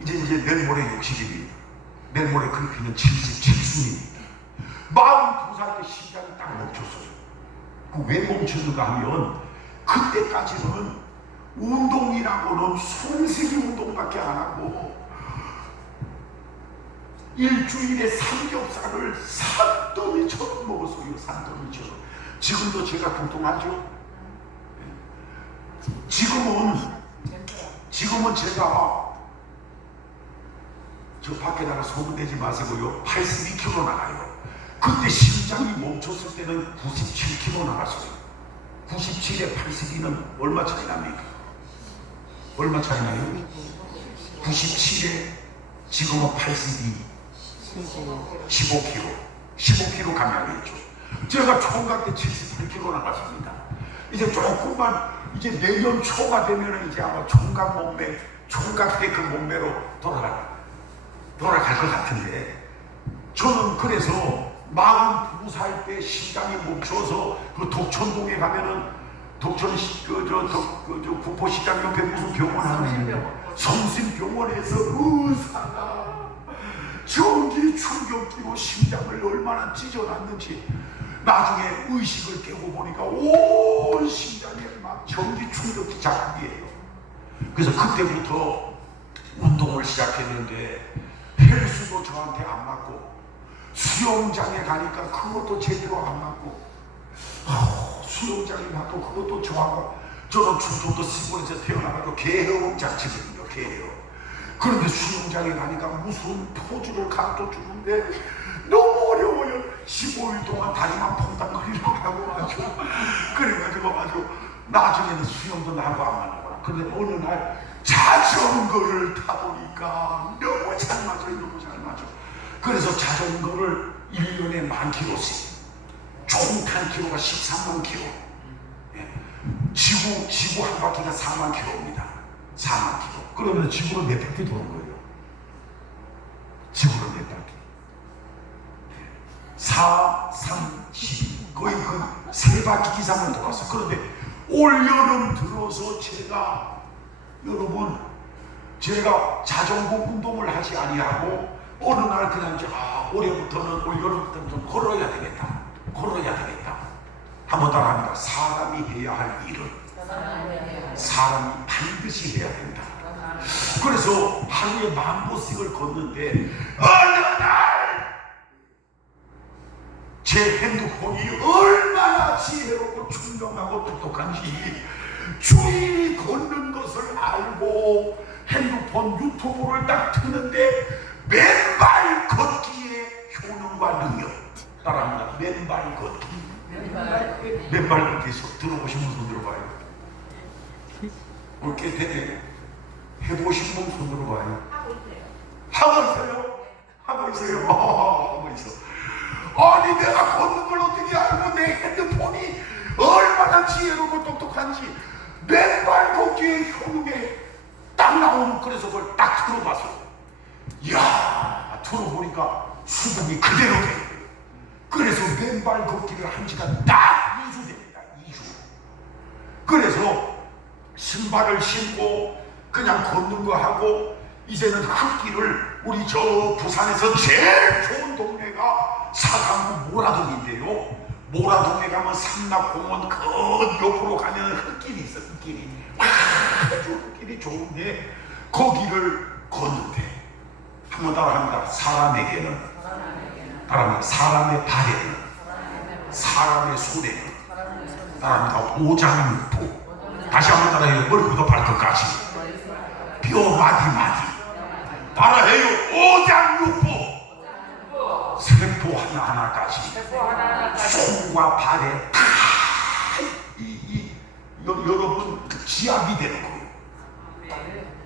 이제 내일 모레 60입니다. 내일 모레 그리피는 77순입니다. 42살 때 심장이 딱 멈췄어요. 왜 멈췄는가 하면 그때까지는 운동이라고는 손세기 운동밖에 안 하고 일주일에 삼겹살을 산더미처럼 먹었어요. 산더미처럼. 지금도 제가 통통하죠? 지금은 제가 저 밖에 나가 소문내지 마시고요. 82kg 나가요. 그때 심장이 멈췄을 때는 97kg 나갔어요. 97에 82는 얼마 차이 납니까? 얼마 차이 나요? 97에 지금은 82, 15kg 감량했죠. 제가 총각 때 78kg 나갔습니다. 이제 조금만 이제 내년 초가 되면 이제 아마 총각 때 그 몸매로 돌아갈 것 같은데, 저는 그래서 42살 때 심장이 멈춰서 그 독천동에 가면은 구포시장 옆에 무슨 병원 하나요? 성심병원에서 의사가 전기 충격기로 심장을 얼마나 찢어놨는지 나중에 의식을 깨고 보니까 온 심장에 막 전기 충격기 자국이에요. 그래서 그때부터 운동을 시작했는데 헬스도 저한테 안 맞고 수영장에 가니까 그것도 제대로 안 맞고 수영장에 가도 그것도 저하고 저는 충청도 시골에서 태어나가지고 개헤엄 자치거든요. 개헤엄. 그런데 수영장에 가니까 무슨 포즈를 가르쳐 주는데 너무 어려워요. 15일 동안 다리만 퐁당거리려고 하고 아주 그래가지고 아주 나중에는 수영도 나하고 안 맞는구나. 그런데 어느 날 자전거를 타보니까 너무 잘 맞아요. 너무 잘 맞아. 그래서 자전거를 1년에 10,000km씩 총 탄 키로가 13만 킬로. 지구 한 바퀴가 4만 킬로입니다. 4만 킬로. 그러면 지구를 몇 바퀴 도는 거예요? 지구를 몇 바퀴? 4, 3, 12. 거의 그 세 바퀴 이상을 돌았어. 그런데 올 여름 들어서 제가 자전거 운동을 하지 아니하고 어느 날 그냥 올해부터는 올 여름부터는 좀 걸어야 되겠다. 한번 따라합니다. 사람이 해야 할 일은 사람이 반드시 해야 된다. 그래서 하루에 10,000보씩을 걷는데 어느 날 제 핸드폰이 얼마나 지혜롭고 총명하고 똑똑한지 주인이 걷는 것을 알고 핸드폰 유튜브를 딱 트는데 맨발 걷기의 효능과 능력. 따라합니다. 맨발 걷기. 맨발 걷기 들어보신 분 손 들어봐요. 그렇게 되네. 해보신 분 손 들어봐요. 하고 있어요. 아니 내가 걷는 걸 어떻게 알고 내 핸드폰이 얼마나 지혜롭고 똑똑한지 맨발 걷기의 효능에 딱 나오는. 그래서 그걸 딱 들어봤어. 이야, 들어보니까 수긍이 그대로 돼요. 그래서 맨발 걷기를 한 지가 딱 2주 됩니다. 2주. 그래서 신발을 신고 그냥 걷는 거 하고 이제는 흙길을 우리 저 부산에서 제일 좋은 동네가 사상구 모라동인데요. 모라동에 가면 삼락공원 그 옆으로 가면 흙길이 있어. 흙길이 아주 흙길이 좋은데 거기를 걷는데 한번 따라합니다. 사람에게는 사람의 발에는 사람의 손에는 따라합니다. 오장육부. 다시 한번 따라해요. 머리부터 발끝까지 뼈 마디마디 따라해요. 오장육부. 세포 하나하나까지 손과 발에 다 여러분 지압이 되는 거예요.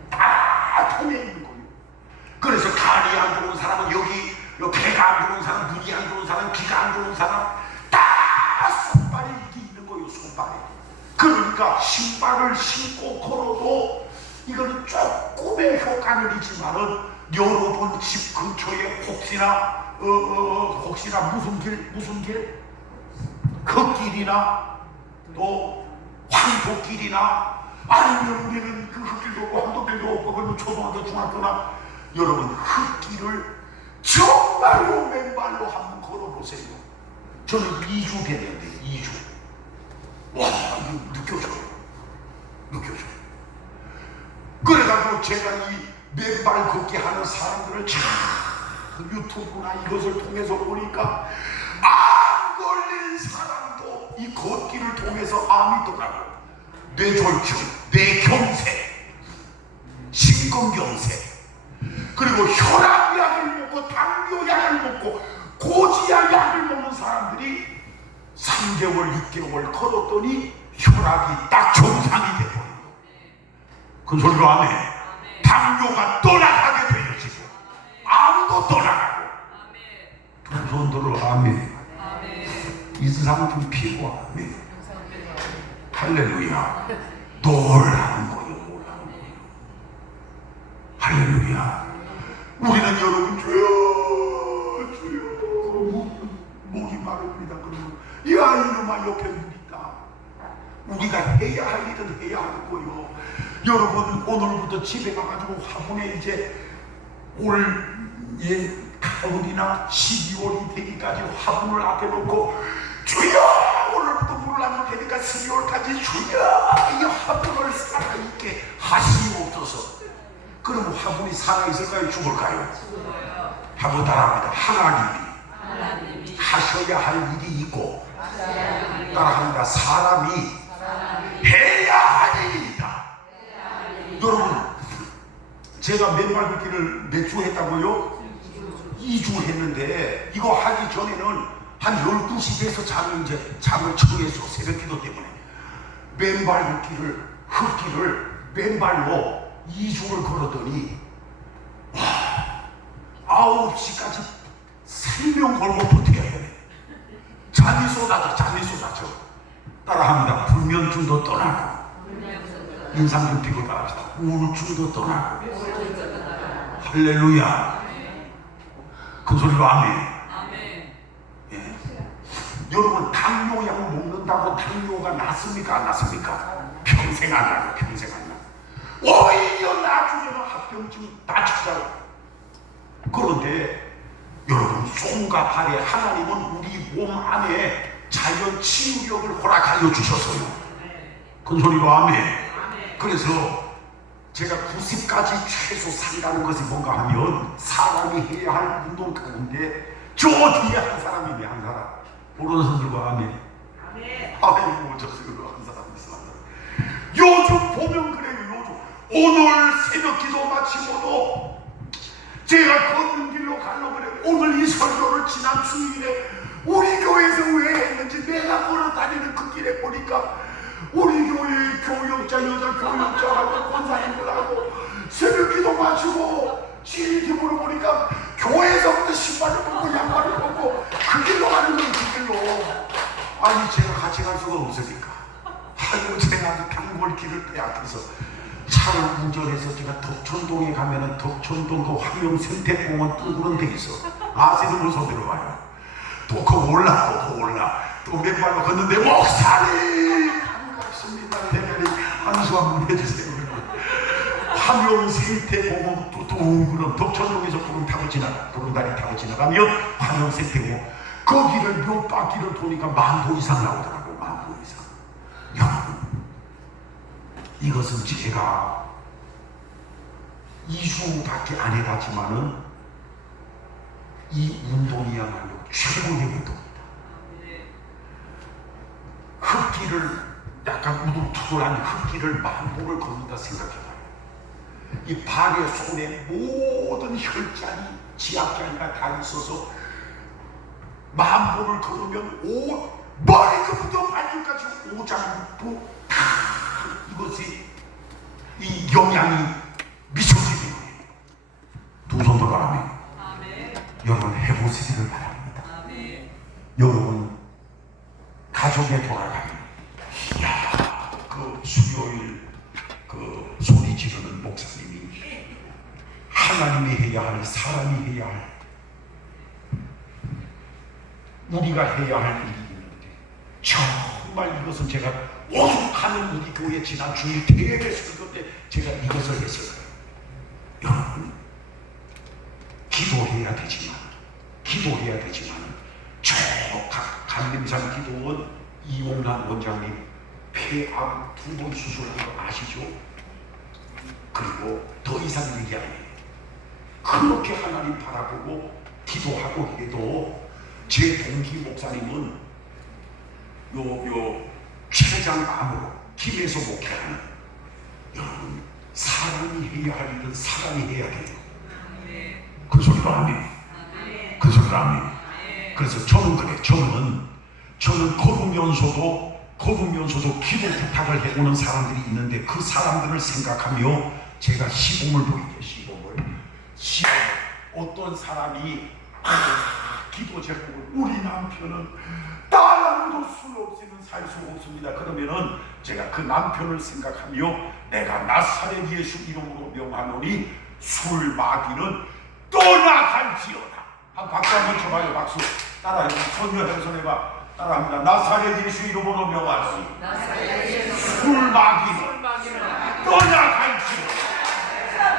다 통해 있는 거예요. 그래서 간이 안 좋은 사람은 여기 배가 안 좋은 사람, 눈이 안 좋은 사람, 귀가 안 좋은 사람 다 손발에 이게 있는 거예요. 손발에. 그러니까 신발을 신고 걸어도 이거는 조금의 효과는 있지만은 여러분 집 근처에 혹시나 혹시나 무슨 길? 흙길이나 또 황토길이나 아니면 우리는 그 흙길도 없고 황토길도 없고 그러면 초등학교 중학교나 여러분 흙길을 정말로 맨발로 한번 걸어보세요. 저는 2주 됐는데 2주 와 이거 느껴져요. 그래가지고 제가 이 맨발 걷기 하는 사람들을 참 유튜브나 이것을 통해서 보니까 암 걸린 사람도 이 걷기를 통해서 암이 떠나고 뇌졸중, 뇌경색, 심근경색 그리고 혈압약을 먹고 당뇨약을 먹고 고지혈 약을 먹는 사람들이 3개월, 6개월 걸었더니 혈압이 딱 정상이 돼버려요. 그 소리로 안 해. 당뇨가 떠나가게 되어지고 암도 떠나가고 두 손 들어 아멘. 이상 좀 피고 아멘. 할렐루야. 놀라는 거예요. 할렐루야. 우리는 여러분 주여 목이 마릅니다. 그러면 야 이놈아 옆에 물 있다. 우리가 해야 할 일은 해야 하는 거예요. 여러분 오늘부터 집에 가가지고 화분에 이제 올 가을이나 12월이 되기까지 화분을 앞에 놓고 주여 오늘부터 물을 안 먹으니까 12월까지 주여 이 화분을 살아있게 하시옵소서. 그럼 화분이 살아있을까요? 죽을까요? 한번 따라합니다. 하나님이 하셔야 할 일이 있고 따라합니다. 사람이 해야 할 일이 있다. 여러분 제가 맨발 걷기를 몇 주 했다고요? 2주 했는데 이거 하기 전에는 한 12시 돼서 잠을 청했어. 새벽기도 때문에 맨발 걷기를 흙길을 맨발로 2주를 걸었더니 와 9시까지 생명 걸고 버텨야 해. 잠이 쏟아져. 따라합니다. 불면증도 떠나고 인상 좀 띄고 따라합시다. 우울증도 떠나고 할렐루야. 그 소리로 아멘. 예. 여러분 당뇨약 먹는다고 당뇨가 낫습니까 안 낫습니까? 평생 안 나요. 오히려 나중에는 합병증 다 찾아요. 그런데 여러분 손과 발에 하나님은 우리 몸 안에 자연 치유력을 허락하여 주셨어요. 그 소리로 아멘. 그래서 제가 90까지 최소 산다는 것이 뭔가 하면 사람이 해야 할 운동 가운데 저 뒤에 한 사람이네. 한 사람 모르는 손들과 아멘. 아이고 저 뒤로 한 사람 있어. 요즘 보면 그래요. 오늘 새벽 기도 마치고도 제가 걷는 길로 가려고 그래요. 오늘 이 설교를 지난 주일에 우리 교회에서 왜 했는지 내가 걸어 다니는 그 길에 보니까 우리 교회 교역자 여자 교역자하고 권사님들하고 새벽 기도 마치고 CCTV로 보니까 교회에서부터 신발을 벗고 양말을 벗고 그 길로 가는 거예요. 그 길로. 아니 제가 같이 갈 수가 없으니까 아이고 제가 단골 길을 빼앗겨서 차를 운전해서 제가 덕천동에 가면은 덕천동 그 화명생태공원 둥그런 데 있어. 아시는 분 손 들어봐요. 또 그 올라 또 맨발로 걷는데 목사님 반갑습니다. 대단히 한수 한번 해주세요. 화명생태공원 또 둥그런 덕천동에서 구름다리 타고 지나가면 화명생태공원 거기를 몇 바퀴를 도니까 10,000보 이상 나오더라고. 10,000보 이상. 여러분 이것은 제가 2주밖에 안 해봤지만은 이 운동이야말로 최고의 운동이다. 흙길을 약간 우둘투둘한 흙길을 10,000보를 걷는다 생각해봐요. 이 발에 손에 모든 혈자리 지압자리가 다 있어서 10,000보를 걸으면 머리부터 발끝까지 오장육부 다 이것이 이 영향이 미쳐지는 거예요. 두 손 들어 아멘. 여러분 해보시기를 바랍니다. 여러분 가족에 돌아가면 그 수요일 그 소리 지르는 목사님이 하나님이 해야 할 사람이 해야 할 우리가 해야 할 일이 있는데 정말 이것은 제가 오죽하면 우리 교회 지난 주일 대회했을 건데 제가 이것을 했어요. 여러분 기도해야 되지만 저 강림산 기도원 이용란 원장님 폐암 2번 수술한 거 아시죠? 그리고 더 이상 얘기 안 해요. 그렇게 하나님 바라보고 기도하고 해도 제 동기 목사님은 최장 암으로 김에서 목회하는, 여러분 사람이 해야 할 일은 사람이 해야 돼요. 그 소리로 아멘. 그 소리로 아멘. 그래서 저는 그래. 저는 거두면서도 기도 부탁을 해오는 사람들이 있는데 그 사람들을 생각하며 제가 시범을 보이게 시범 어떤 사람이 기도 제목을 우리 남편은 딸아무도 술 없이는 살 수 없습니다. 그러면은 제가 그 남편을 생각하며 내가 나사렛 예수 이름으로 명하노니 술 마귀는 떠나갈지어다. 한 박수 한번 쳐봐요. 박수. 따라해봐. 손녀 해서 해봐. 따라합니다. 나사렛 예수 이름으로 명하노니 술 마귀는 떠나갈지어다.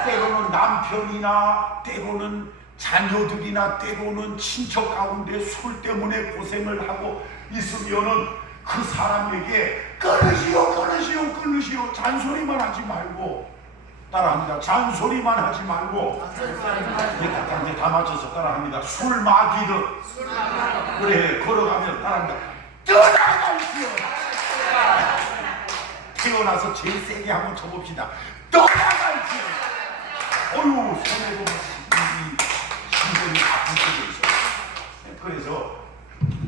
때로는 남편이나 때로는 자녀들이나 때로는 친척 가운데 술 때문에 고생을 하고 있으면은 그 사람에게 끊으시오 잔소리만 하지 말고, 따라합니다. 잔소리만 하지 말고, 이제 다 맞춰서 따라합니다. 술 마귀는 그래 걸어가면 따라합니다. 떠나갈지어다. 태어나서 제일 세게 한번 쳐봅시다. 떠나갈지어다. 어휴 손해보면 신경이 아픈 적이 있어요. 그래서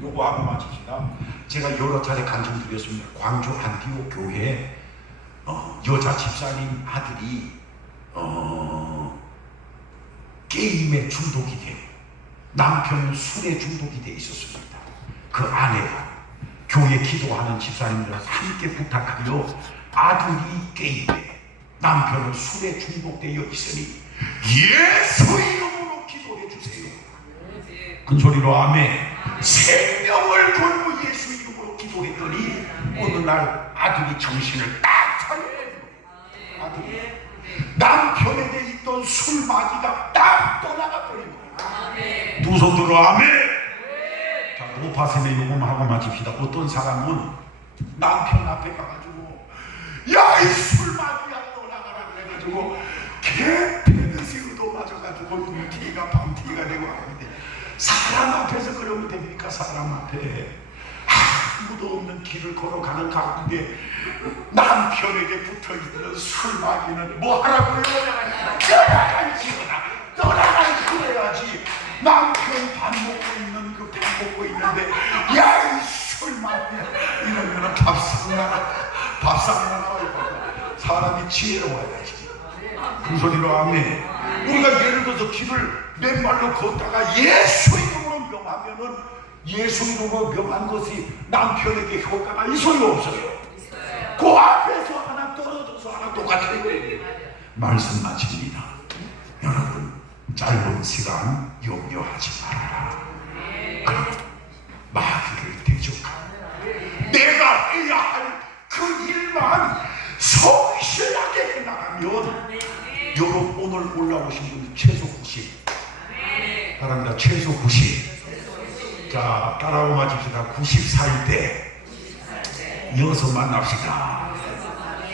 요거 하고 마칩시다. 제가 여러 차례 간증드렸습니다. 광주 안디옥 교회에 여자 집사님 아들이 게임에 중독이 돼, 남편은 술에 중독이 돼 있었습니다. 그 아내가 교회 기도하는 집사님들과 함께 부탁하여 아들이 게임에, 남편은 술에 중독되어 있으니 예수 이름으로 기도해 주세요. 큰 소리로 아멘. 생명을 걸고 예수 이름으로 기도했더니 어느 날 아들이 정신을 딱 차려버린 거예요. 아들이 남편에게 있던 술 마귀가 딱 떠나가 버린 거예요. 두 손 들어 아멘. 자, 노파셈의 요금하고 마칩시다. 어떤 사람은 남편 앞에 가가지고 야 이 술 마귀야 떠나가라 그래가지고 개패드시우도 맞아가지고 눈티가 밤티가 되고 하는데, 사람 앞에서 그러면 됩니까? 사람 앞에 아무도 없는 길을 걸어가는 가운데 남편에게 붙어있는 술 마귀는 뭐 하라고요? 떠나갈 그래야지. 남편 밥 먹고 있는데 야 이 술 마귀야 이러면은 밥상 나와요. 사람이 지혜로워야지. 그 소리로 아멘. 우리가 예를 들어서 길을 맨발로 걷다가 예수 이름으로 명하면은 예수 이름으로 명한 것이 남편에게 효과가 있어요 없어요? 그 앞에서 하나 떨어져서 하나 똑같아요. 말씀 마칩니다. 여러분 짧은 시간 염려하지 말아라. 그럼 마귀를 대적하고 내가 해야 할 그 일만 성실하게 해나가면, 여러분 오늘 올라오신 분 최소 90 바랍니다. 최소 90. 자 따라오 마칩시다. 90살 때 이어서 만납시다.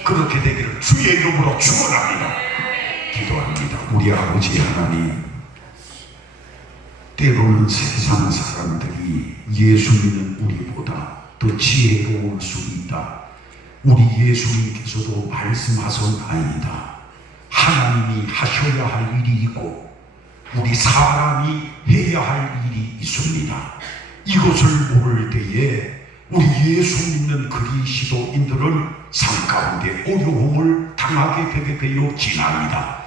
그렇게 되기를 주의 이름으로 축원합니다. 기도합니다. 우리 아버지 하나님, 때로는 세상 사람들이 예수 믿는 우리보다 더 지혜로울 수 있다. 우리 예수님께서도 말씀하셨나이다. 하나님이 하셔야 할 일이 있고 우리 사람이 해야 할 일이 있습니다. 이것을 모를 때에 우리 예수 믿는 그리스도인들은 삶 가운데 어려움을 당하게 되게 되어 지납니다.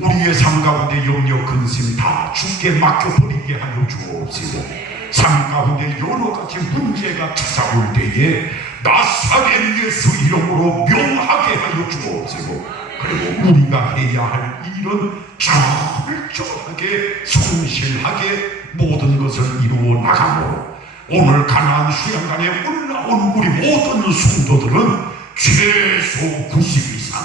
우리의 삶 가운데 염려 근심 다 주께 맡겨버리게 하여 주옵시고, 삶 가운데 여러 가지 문제가 찾아올 때에 나사렛 예수 이름으로 명하게 하여 주옵시고, 그리고 우리가 해야 할 일은 철저하게 성실하게 모든 것을 이루어 나가므로 오늘 가나안 수양관에 올라온 우리 모든 성도들은 최소 90 이상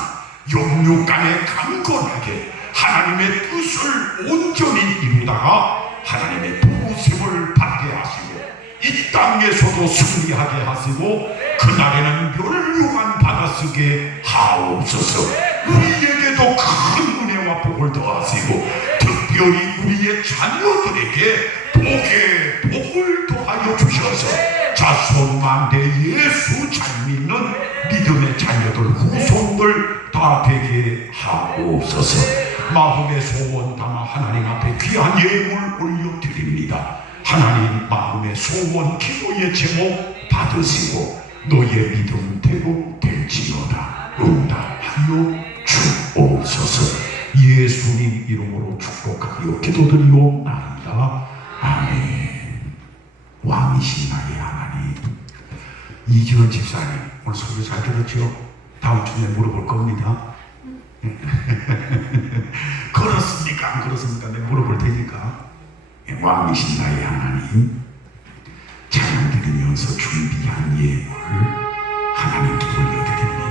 영육간에 강건하게 하나님의 뜻을 온전히 이루다가 하나님의 부르심을 받게 하시고 이 땅에서도 승리하게 하시고 그날에는 멸류관 받아쓰게 하옵소서. 우리에게도 큰 은혜와 복을 더하시고 특별히 우리의 자녀들에게 복을 더하여 주셔서 자손만대 예수 잘 믿는 믿음의 자녀들 후손들 다 되게 하옵소서. 마음의 소원 담아 하나님 앞에 귀한 예물 올려드립니다. 하나님 마음의 소원 기도의 제목 받으시고 너의 믿음대로 될지어다 응답하여 주옵소서. 예수님 이름으로 축복하여 기도드리옵나이다. 아멘. 왕이신 나의 하나님, 이지원 집사님 오늘 설교 잘 들었죠? 다음 주에 물어볼 겁니다. 그렇습니까? 안 그렇습니까? 내가 물어볼 테니까. 왕이신 나의 하나님, 찬양 드리면서 준비한 예물 하나님께 올려드립니다.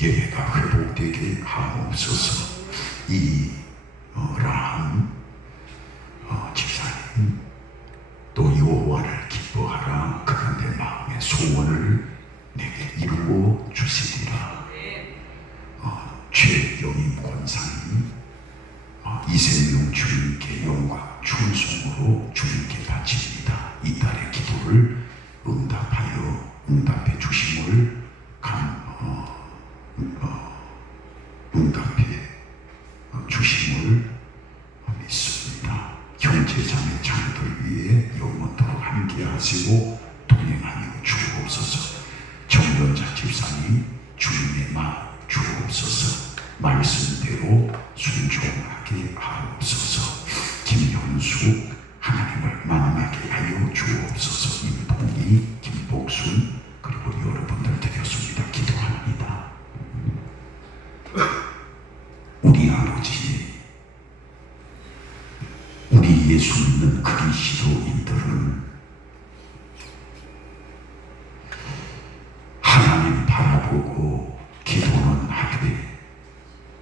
예배가 회복되게 하옵소서. 이람 집사님 또 여호와를 기뻐하라. 그가 내 마음의 소원을 내게 이루어 주시리라. 최영임 권사님 이생명 주님께 영광 충성으로 주님께 바칩니다. 이 딸의 기도를 응답해 주심을 응답해 주심을 믿습니다. 형제자매 자녀들 위해 영원토록 함께 하시고 동행하여 주옵소서. 정연자 집사님 주님의 마음 주옵소서. 말씀대로 순종하게 하옵소서. 김현수 하나님을 만나게 하여 주옵소서. 임봉이 김복순 그리고 여러분들 드렸습니다. 아버지, 우리 예수 믿는 그리스도인들은 하나님 바라보고 기도는 하되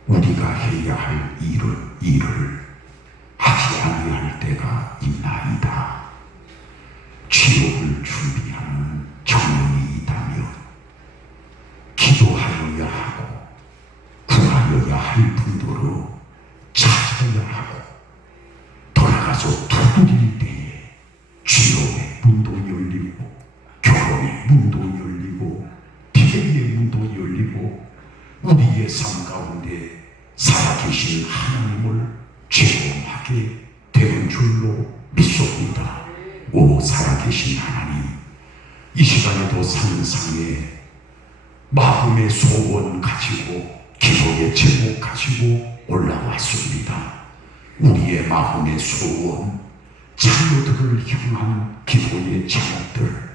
우리가 해야 할 일을 하지 아니할 때가 있나이다. 취업을 준비하는 청년이 있다면 기도하여야 하고 구하여야 할 분도로 찾아야 하고 돌아가서 두드릴 때에 취업의 문도 열리고 결혼의 문도 열리고 피해의 문도 열리고 우리의 삶 가운데 살아계신 하나님을 체험하게 되는 줄로 믿습니다. 오 살아계신 하나님, 이 시간에도 산상에 마음의 소원 가지고 기도의 제목 가지고 올라왔습니다. 우리의 마음의 소원, 자녀들을 향한 기도의 제목들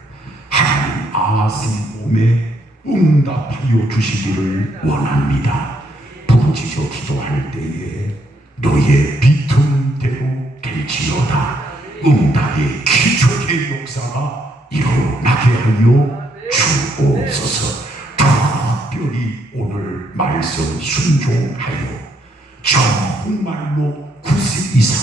하나님 아신 몸에 응답하여 주시기를 원합니다. 부르짖어 기도할 때에 너의 비틈대로 될지어다. 응답의 기적의 역사가 일어나게 하여 주옵소서. 특별히 오늘 말씀 순종하여 정말로 90 이상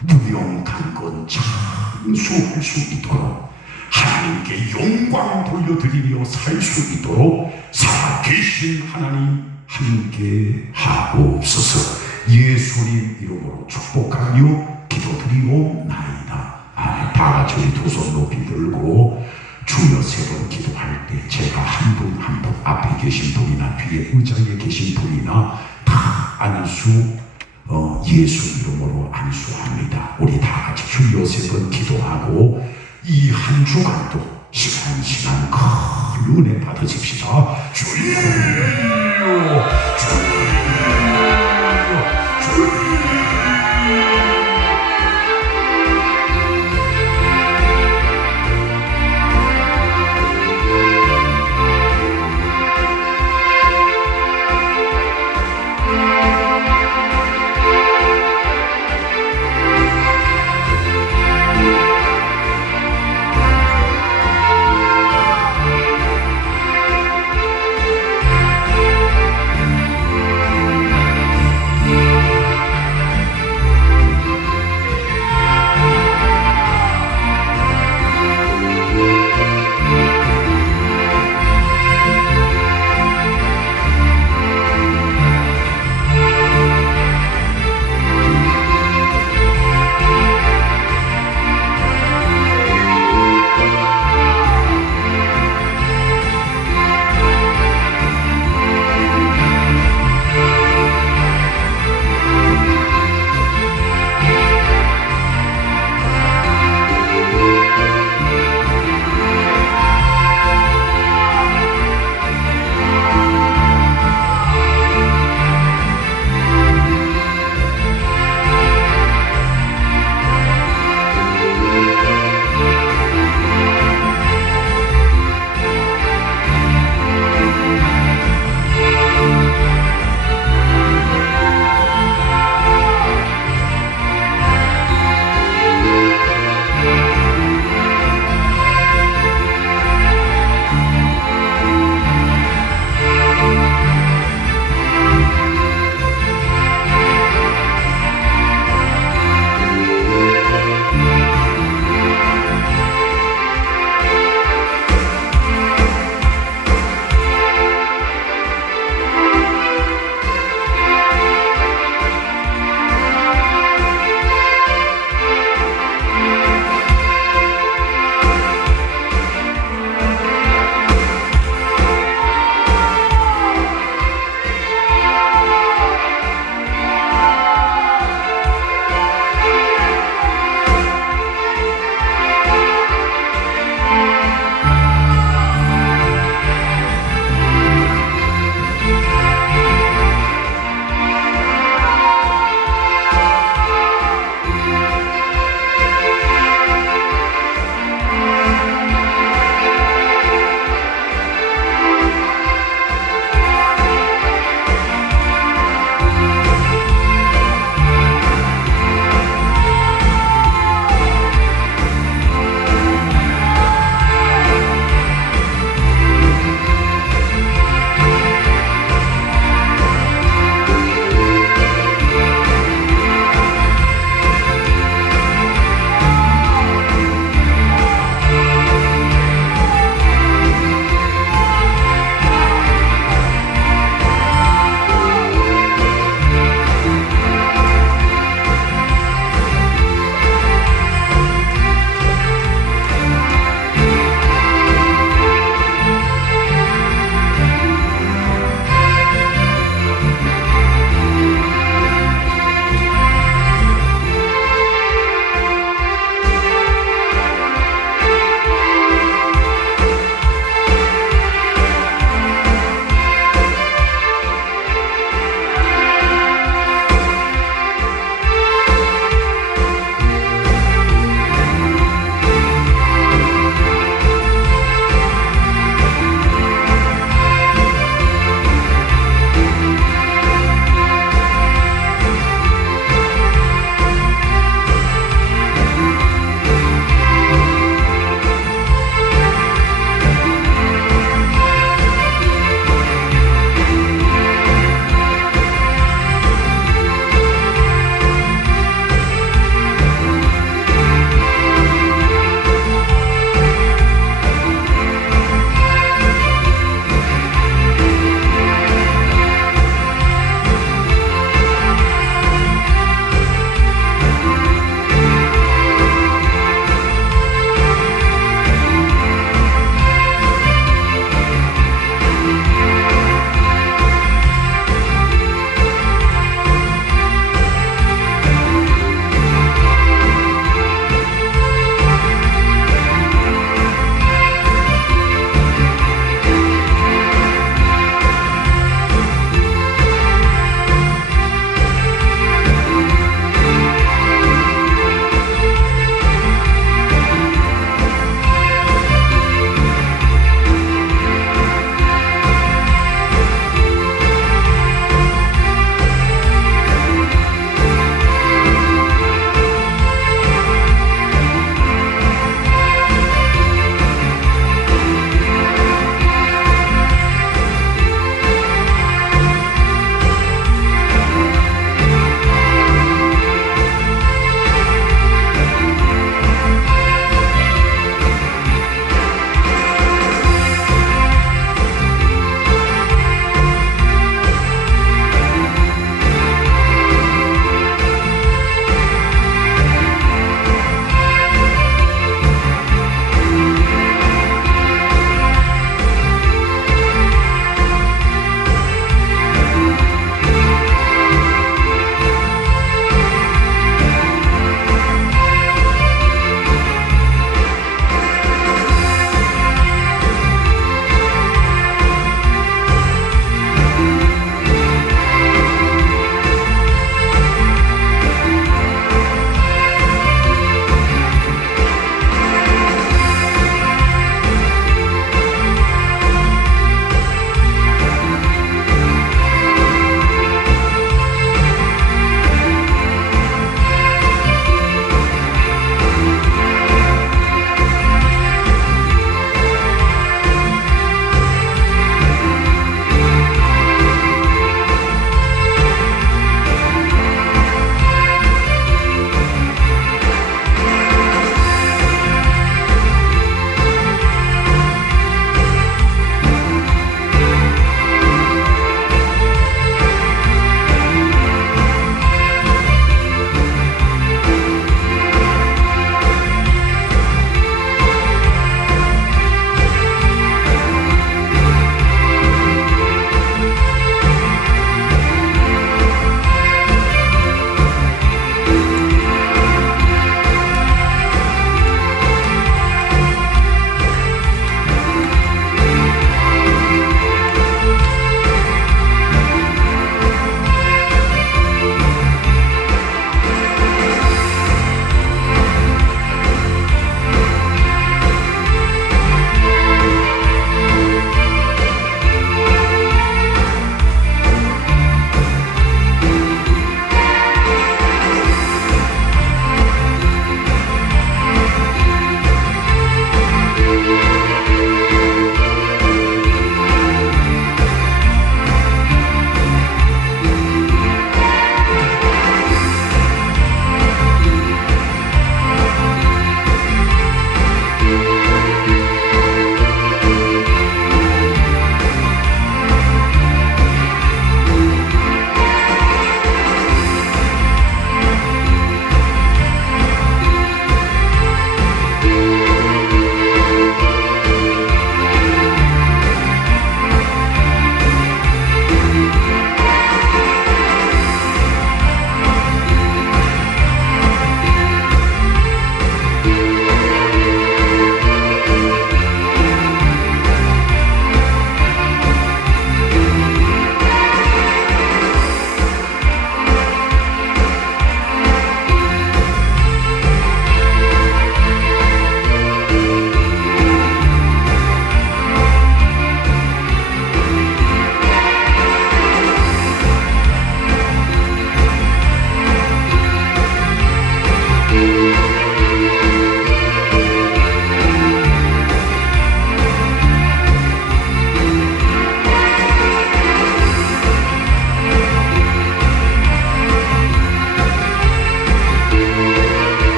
무명한 건 장수할 수 있도록 하나님께 영광 돌려드리며 살 수 있도록 살아계신 하나님 함께 하옵소서. 예수님 이름으로 축복하며 기도드리옵나이다. 아멘. 다 같이 두 손 높이 들고 주여 세 번 기도할 때 제가 한 분 한 분 앞에 계신 분이나 뒤에 의자에 계신 분이나 다 안수 예수 이름으로 안수합니다. 우리 다 같이 주여 세 번 기도하고 이 한 주간도 시간 큰 은혜 받으십시다. 주여